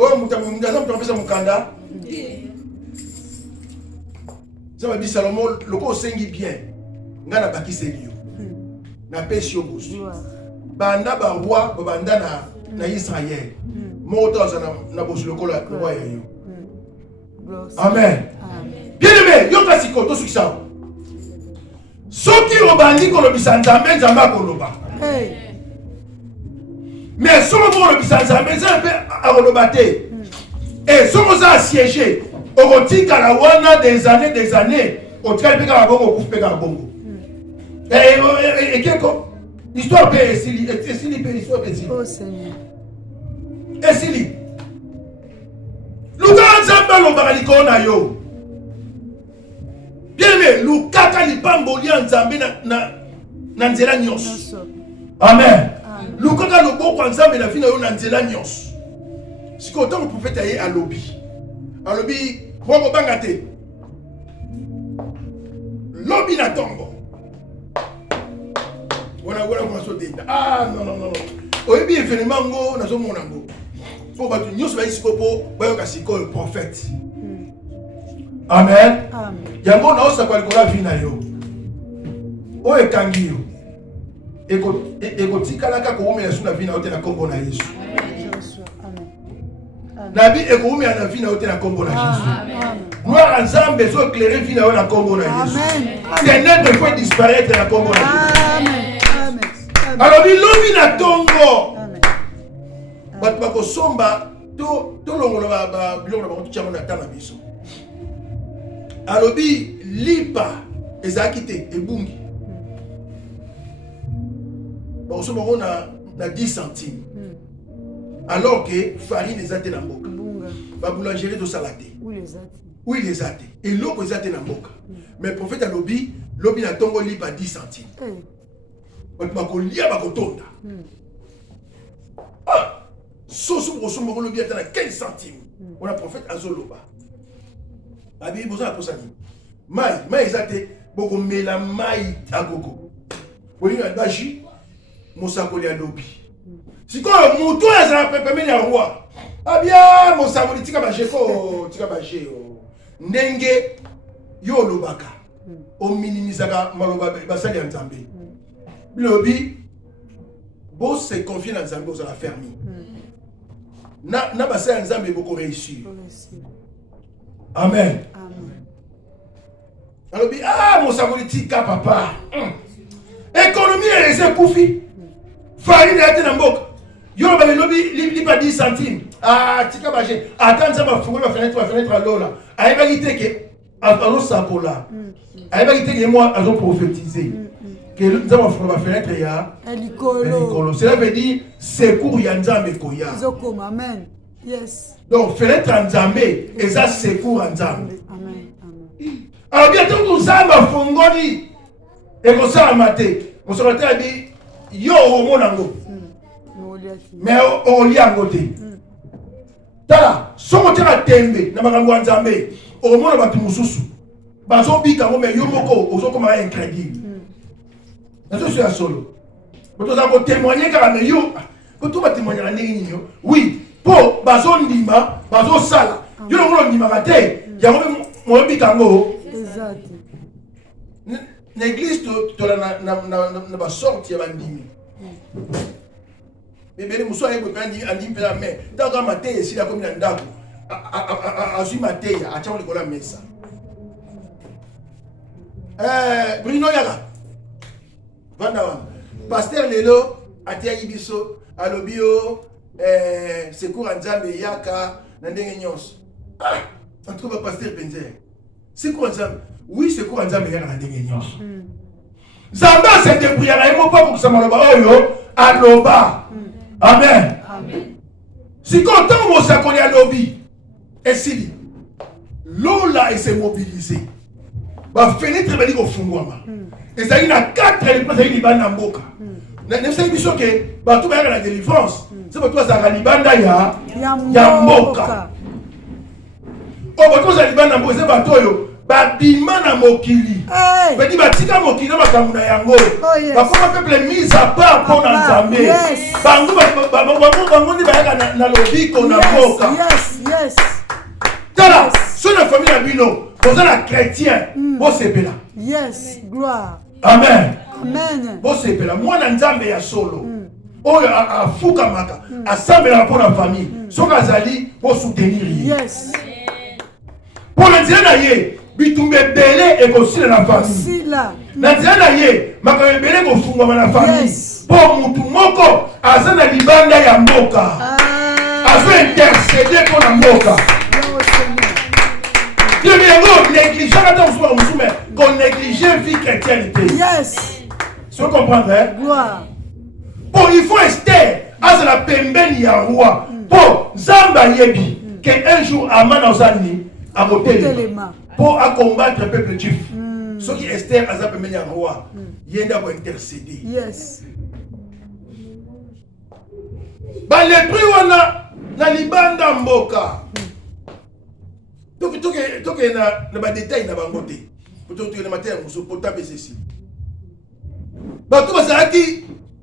Oh, mutapesa mukanda. Ça va dire Salomon, le ko sengi bien. Ngana bakise liyo. Na pesi yo bosu. Banda ba roi, banda na Israël. Moto na bosu le roi ya yo. Amen. Bien aimé, yo kasiko to sukisa. Soki obandi ko lobisa nzambe nzamba ko loba. Mais si on le Nzambe, ça peut arrolobater. Et si on a siégé, on retire à la wana des années, on tient le péga bongo, on coupe péga bongo. Et quelque l'histoire peut l'histoire peut Oh Seigneur. Et si Luka Nzamba l'obaliko na yo. Bien aimé, Luka kalipamboli Nzambe na nzela nyos. Amen. Lukaka loboko Nzambe na fina yo na nzela nyos. Siko tant le prophète aye à lobby. À lobby, wako bangate. Lobby na tombo. Voilà comment ça dit. Ah non. Oyebi événement ngo na zo mona ngo. Faut batu nyos ba isiko po ba yo kasiko le prophète. Amen. Amen. Yango na osa kwa likola fina yo. O ekangi yo. Eko tikalaka koumela suna vina ote na kombo na Yesu. Nabi eko umela na vina ote na kombo na Jésus. Gloire à Nzambe zo éclairer vina ote na kombo na Yesu. Ténèbres faut disparaître na kombo na Jésus. Alors bilobi na tongo. Batu bako somba to longola ba biloko na bantu tchango na tana biso. Alors bi lipa ezakite ebungi. Bon, ce moment on a 10 centimes. Alors que farine est athée dans boka. La boulangerie de salaté. Oui, les athées. Et l'eau est athée dans boka. Mais le prophète a lobby n'a tongo libre à 10 centimes. On va lier à Bakotonda. Ah! Soso pour son moment lobby à 15 centimes. On a prophète à Zoloba. Abi, vous avez posé. Maï est athée. Beaucoup mela maï à gogo. Vous avez baji. Mosakoli ya lobi. Siko muto ya za pepemeni ya roi. Abia mosakoli tika bajeko, tika bajeo. Ndenge yo lobaka. O minimisaka maloba basali ya Nzambe. Lobi bo se confier na Nzambe aux la fermi. Na basali ya Nzambe boko réussir. Amen. Amen. Alobi mosakoli tika papa. Économie est laissée koufi. Farine est dans boka. Yo ba lobi lipa 10 centimes. Tika baje. Attends ça va fouiller la fenêtre à l'eau là. Aïba gité que alors ça pour là. Aïba gité que moi elles ont prophétisé. Que nous avons fouiller la fenêtre ya. Elikolo. Cela veut dire secours ya Nzambe koya. Zokoma amen. Yes. Donc fenêtre Nzambe et ça secours Nzambe. Amen. Alors bientôt nous Nzambe fongoli. Et comme ça maté. On se retrouve dit yo omonango. Mais oliango te. Tala, somo tera tembe na makambo ya Nzambe. Omona batu mususu. Bazo bika mo mais yo moko ozokoma incrédule. Nazo sur solo. Boto za ko témoigner car mais yo boto ba témoigner na ndenge yo. Oui, po bazo ndima, bazo sala. Yo lo ndima kate. Ya mo bika ngo. Exact. L'église na ba sorti ya bandimi. Bébé muso aye ko kandi andi pela mais tant matin ici la comme ndako azui matin a tchao likola mesa. Bruno Yaga. Vanda pasteur lelo atia yibiso alobio secours Nzambe yaka na ndenge nyonso. On trouve pasteur Benzer. Secours Nzambe. Oui, secours Nzambe yaka na ndenge nyonso. Nzambe se débrouillera emo pas pour ça maloba oyo aloba. Amen. Si content mon sakoli à lobby et si l'eau là et s'est mobilisé. Ba fenêtre bali ko fungwama. Et ça il a 4 les pas il bana mboka. Ne sais pas que ba tout ba la délivrance. C'est pas toi ça la libanda ya mboka. Oh ba toi ça libanda mboka c'est ba toyo babima na mokili badi batika mokili na makambo na yango bakoma peuple mise à part pour na nzambe bango ndi bayaka na lobiko na mboka tala so na famille ya bino boza na chrétien bosepela amen bosepela mwana nzambe ya solo oyo afukamaka asambelaka mpo na famille soki azali bosoutenir mpo na nzela na ye bitumba ebele ekosila na famille na nzela na ye makambo ebele ekofungwama na famille mpo mutu moko aza na libanda ya mboka azo-intercede mpo na mboka yobi yango néglige kata mosusu mosusu mais konéglige vie chrétienne te so comprendre bon il faut Esther azala pembeni ya roi mpo nzambe ayebi que un jour amana ozani akotelema pour combattre le peuple juif. Ce qui Esther a appelé un roi, il y a intercéder. Bah les prix on a na libanda mboka. Donc na détail na bangote. Peut-être que le matin on peut taper ceci. Bah tout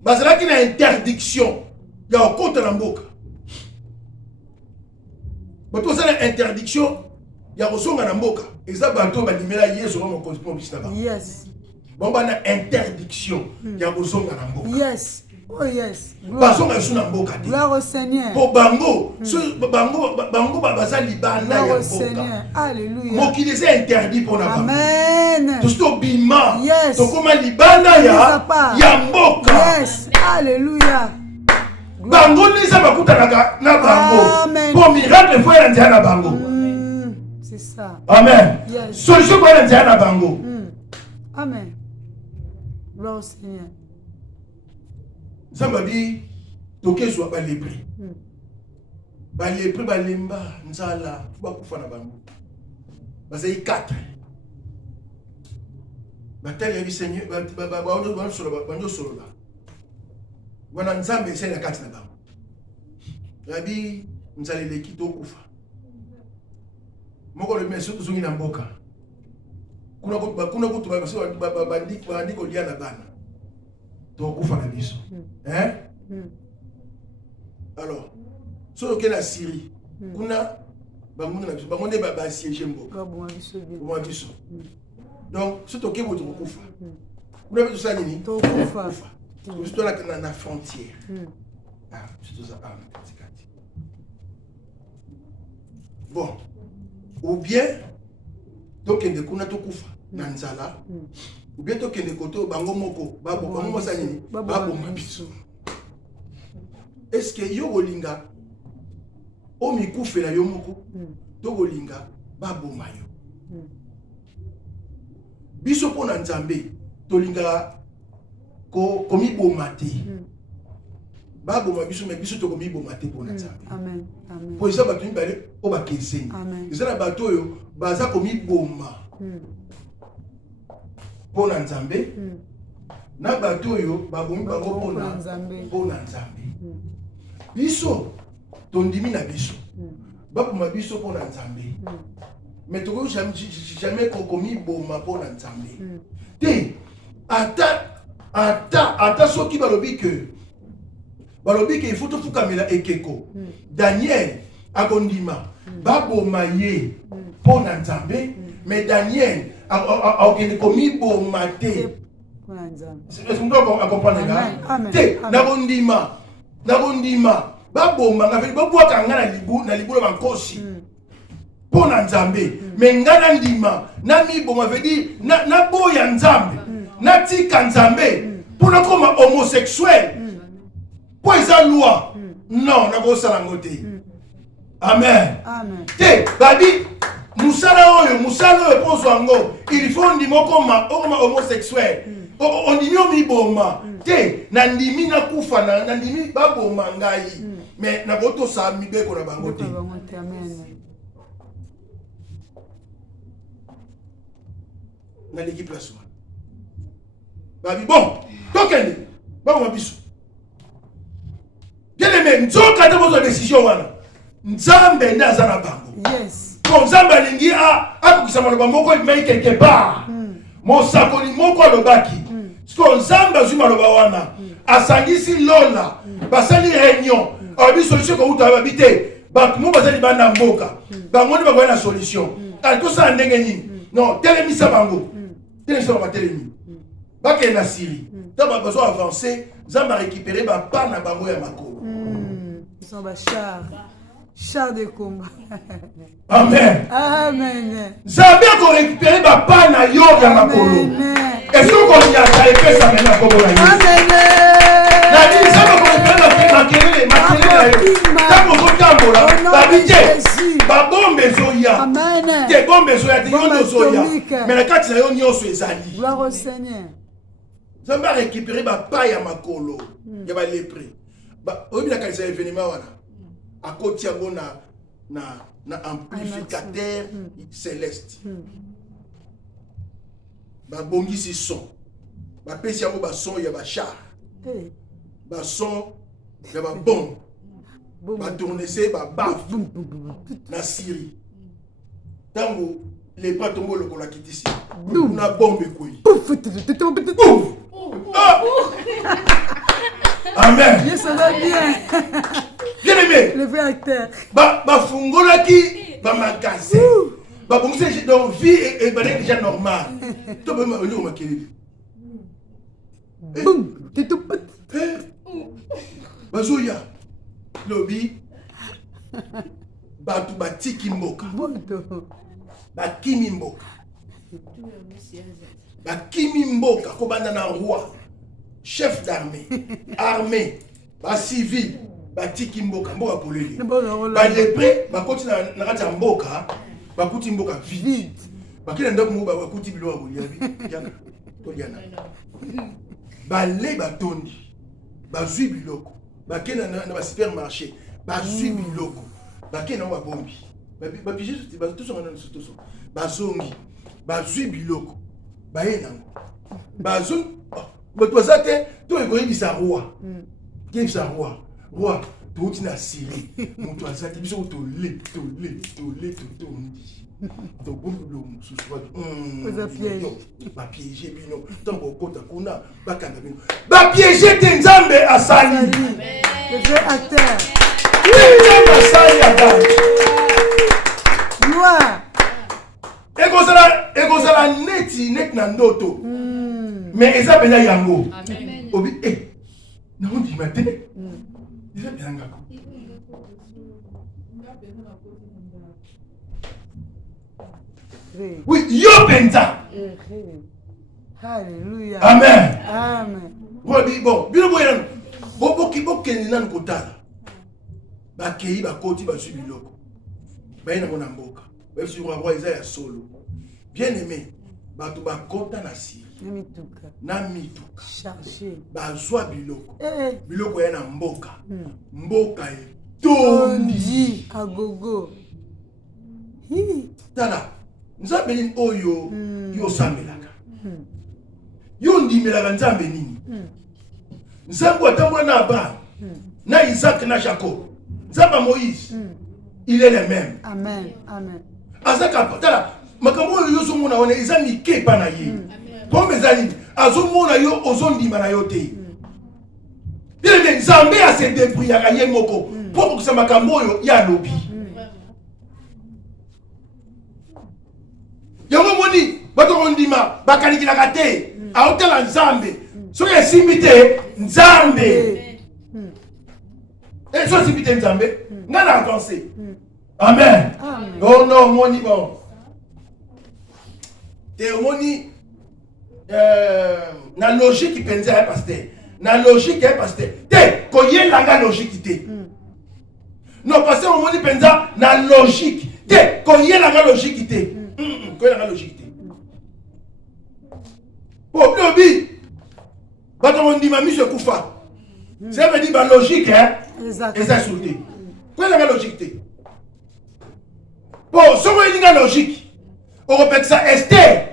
bazalaki na interdiction. Il y a contre na mboka. Bah tout ça na interdiction. Il y a aussi un mboka. Et ça, bateau, bah, il y a sur mon cosmos. Bon, bah, na interdiction. Il y a aussi un mboka. Oh yes. Parce qu'on a sur un mboka. Gloire au Seigneur. Pour bango, bango, bah, ça libana ya mboka. Alléluia. Mon qui les a interdit pour la bango. Amen. Tout ce bima. Yes. Donc, comment libana ya mboka. Yes. Alléluia. Bango, ni ça va coûter na bango. Pour miracle, il faut y aller na bango. C'est ça. Amen. Yes. Solution pour aller na bango. Amen. Gloire au Seigneur. Ça m'a dit, toke soit pas les prix. Ba les prix ba lemba nzala ba kufa na bango. Ba c'est 4. Ba tel ya Seigneur ba on solo ba. Wana nzambe c'est la 4 na bango. Yabi nzala le kito kufa. Moko le meso tuzungi na mboka. Kuna kutu ba bandi ko lia na bana. To kufa na biso. Alors, so que la Syrie, kuna bangonde na biso, bangonde ba siéger mboka. Ba biso. Donc, so to ke boto kufa. Kuna biso sa nini? To kufa. Biso na frontière. Ah, c'est tout ça. Bon. Ou bien, tokende kuna tokufa na nzala, ou bien tokende koto bango moko, babo mosa nini, babo mabiso. Est-ce que yo golinga o mikufela yo moko, to golinga babo mayo. Biso pona nzambe, tolinga ko komi bomate. Babo mabiso mais biso to komi bomate pona nzambe. Amen. Amen. Pour ça batu mbale o ba keseni. Ezala bato yo baza komi boma. Pona nzambe. Na bato yo babomi bango pona nzambe. Biso tondimi na biso. Babo mabiso pona nzambe. Mais to jamais komi boma pona nzambe. Te ata soki balobi que balobi que il faut tout fukamela ekeko. Daniel agondima baboma ye pona nzambe mais Daniel akende komi boma te pona nzambe. Est-ce que vous comprenez là? Te nabondima baboma ngafeli babwaka nga na libula bankosi pona nzambe mais ngana ndima na miboma vedi na boya nzambe na tika nzambe pona koma homosexuel. Pour esa loi non na ko sala ngote. Amen. Te babi musala oyo ponzo ngo il faut ndimo koma homosexuel. On dit mi boma te na ndimi na kufa na ndimi baboma ngai mais na boto sa mi be ko na bango te. Amen. Na l'équipe la soir. Babi bon, tokende. Ba mo biso. Bien aimé, nzoka de votre décision wana. Nzambe ndaza na bango. Yes. To que Nzamba lingi a kusama loba moko mais quelque part. Mon sakoli moko lobaki. Parce que Nzamba zuma loba wana. Asangisi lola. Basali réunion. Abi solution ko uta habité. Ba mo bazali bana mboka. Ba ngoni ba na solution. Alko sa ndenge nini. Non, telemisa bango. Telemisa ba telemi. Ba ke na Syrie. Donc ba besoin avancer, Nzamba récupérer ba pa na bango ya makolo. Ils sont bas chars de combat. Amen. Amen. Nzamba ko récupérer ba pa na yo ya makolo. Est-ce qu'on y a fait ça maintenant comme on a dit? Amen. La vie, ça va qu'on fait la maquille, ça va qu'on tambola, la vie, ba bombe zoya. Amen. Des bombes zoya, des yondo zoya. Mais la carte là, on y a sur ezali. Gloire au Seigneur. Ça va récupérer ba paille à makolo. Il va lépré. Ba, obi na kalisa événement wana. À côté yango na amplificateur céleste. Ba bongisi son. Ba pesi yango ba son ya ba char. Ba son ya ba bombe. Ba tourner ba baf na Syrie. Tango les pas tomber le kola kitisi. Na bombe koi. Amen. Bien, ça va bien. Bien aimé. Le vrai acteur. Ba fungolaki ba magasin. Ba bongisi donc vie est déjà normale. To ba ma oli o makeli. Boum. Bazoya lobi batu batiki mboka bakimi mboka kobanda na roi chef d'armée armée ba civil batiki mboka poleli ba lépré bakoti na kati ya mboka bakuti mboka vide bakina ndako mo bakuti bilo ya boliabi yana to yana bale batondi bazwi biloko bakena na ba supermarché bazwi biloko bakena ba bombi ba pige tout ça tout ça bazongi bazwi biloko bayenango bazon batwazate to ekoyebisa roi kebisa roi touti na Syrie mutu azaki biso tole to bombo mususu ba piéger bino tango kota kuna bakanga bino ba piéger te Nzambe asali le vrai acteur Nzambe asali adami gloire ekozala neti na ndoto mais eza pena yango obi na ondi mate eza pena ngako oui yo penza Alléluia. Amen. Amen. Bon, bien boyan. Bo kenni nan kotala. Ba kei ba koti ba subi loko. Ba ina mona mboka. Ba sur roi Isaïe solo. Bien aimé, ba to ba kota na si. Na mituka. Chargé. Ba zwa biloko. Biloko ya na mboka. Mboka e tondi agogo. Tala. Nzambe nini oyo yo samelaka. Yo ndimelaka Nzambe nini? Nzambe atambola na Abraham, na Isaac, na Jacob. Nzambe Moïse, il est le même. Amen. Amen. Azaka tala makambo oyo yo zomona wana eza mike pa na ye. Comme ezali azomona yo ozondima na yo te. Bien Nzambe a se débrouillaka ye moko pour que ça makambo oyo ya lobi. Yango moni bato kondima bakalikilaka te aotela Nzambe soki esimbi te Nzambe soki esimbi te Nzambe nga na avancé. Amen. Oh non moni bon te moni na logique penza ya pasteur na logique ya pasteur te koyelanga logique te non pasteur moni penza na logique te koyelanga logique te koyelanga logique te po lobi bato mondima miso kufa ça veut dire ba logique hein exact sauté koyelanga logique te po soko elinga logique on répète ça Esther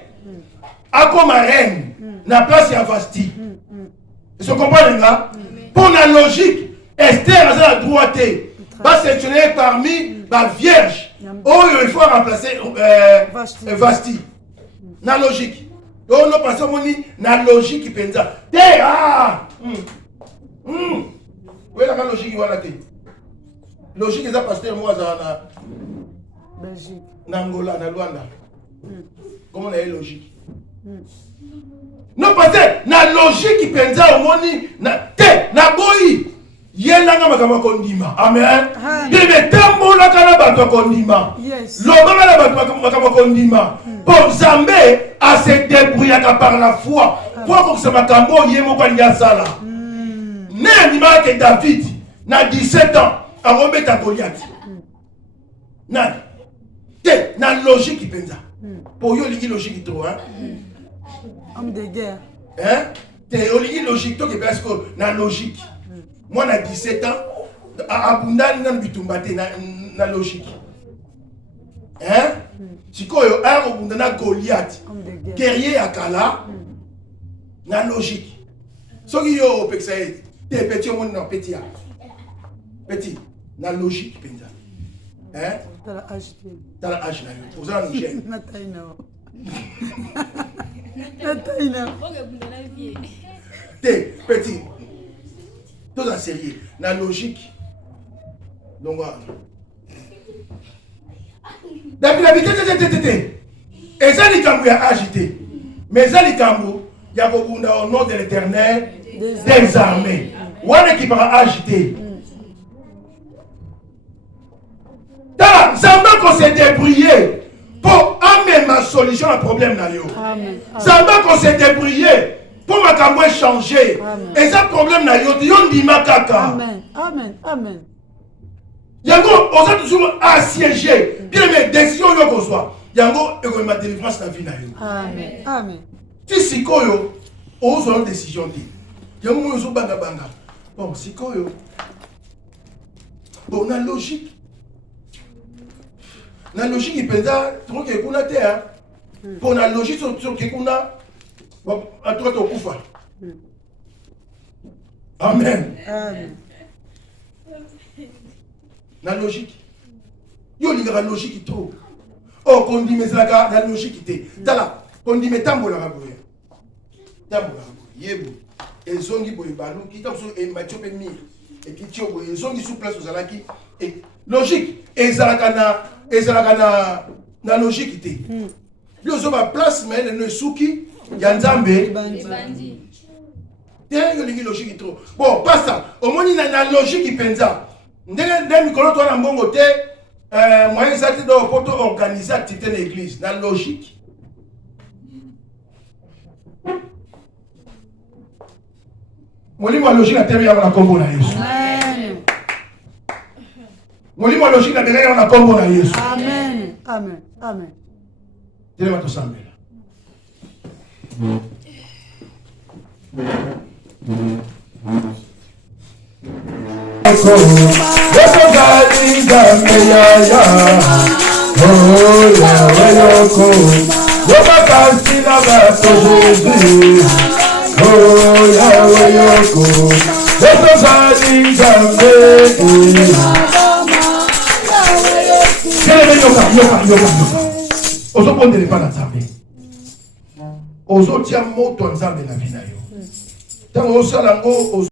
a comme reine na place ya Vasti. Je comprends là pour la logique Esther a la droite va sélectionner parmi la vierge Oh, il faut remplacer Vasti. Na logique. Donc, nous passons na logique penza. Oui, la logique, voilà. Logique, c'est pasteur, moi, na Belgique. Na Angola, na Luanda. Comment on a logique? Non, pasteur, na logique penza au moni, na boyi. Yelanga makama kondima. Amen. Bébé tambo la kana bato kondima. Yes. Lobanga la bato makama kondima. Pour Zambé à se débrouiller par la foi. Pour que ce makambo yemo kwa nyasala. Né animal que David na 17 ans a remettre Goliath. Na te na logique penza. Pour yo ligi logique trop hein. Homme de guerre. Hein? Te ligi logique to que parce que na logique. Moi, à 17 ans, à Abundani, na logique. Hein? Si tu as Goliath, guerrier à Kala, na logique. Ce qui est au Pexaïd, tu es petit, on est petit. Petit, na logique. Hein? Dans la âge. Dans la âge, pour ça, nous gêne. T'es petit. Tout en sérieux, la logique. Donc voilà. Et ça, les Cambou a agité. Mais ça, les Cambou, il y a au nom de l'Éternel des armées. Ou un qui va agiter. Ça va qu'on s'est débrouillé pour amener ma solution à problème. Ça va qu'on s'est débrouillé. Pour ma camoué changer. Et ça problème na yo di makaka. Amen. Amen. Amen. Yango on a toujours assiégé. Bien mais décision yo ko soit. Yango et ko ma délivrance na vie na yo. Amen. Amen. Ti sikoyo o zo décision ti. Yango mo zo banga banga. Bon sikoyo. Bon na logique. Na logique il pensa trop que kuna te hein. Pour na logique sur que kuna. Bon, à toi, tu as Amen. Amen. La logique. Yo, il y a la logique trop. Oh, qu'on dit, mais la logique était. Tala, qu'on dit, mais tambo la raboye. Tambo la raboye. Yebo. Et zongi boye balou, qui t'a et Mathieu Penmi. Et qui tient boye, zongi sous place aux alaki. Et logique. Et Zalakana, na logique était. Yo, zo ma place, mais le souki. Yanzambe. Tiens, il y a logique trop. Bon, pas ça. Au moins, il y a la logique qui pensa. Dès que nous avons un bon côté, moi, je suis pour organiser l'activité de l'église. La logique. Moi, je logique à terre, on a combo na Yesu. Moi, je logique à terre, on a combo na Yesu. Amen. Amen. Amen. Tu vas te sembler. Ozopondele pa na Nzambe. Ozotia moto Nzambe na vie na yo. Tango osala ngo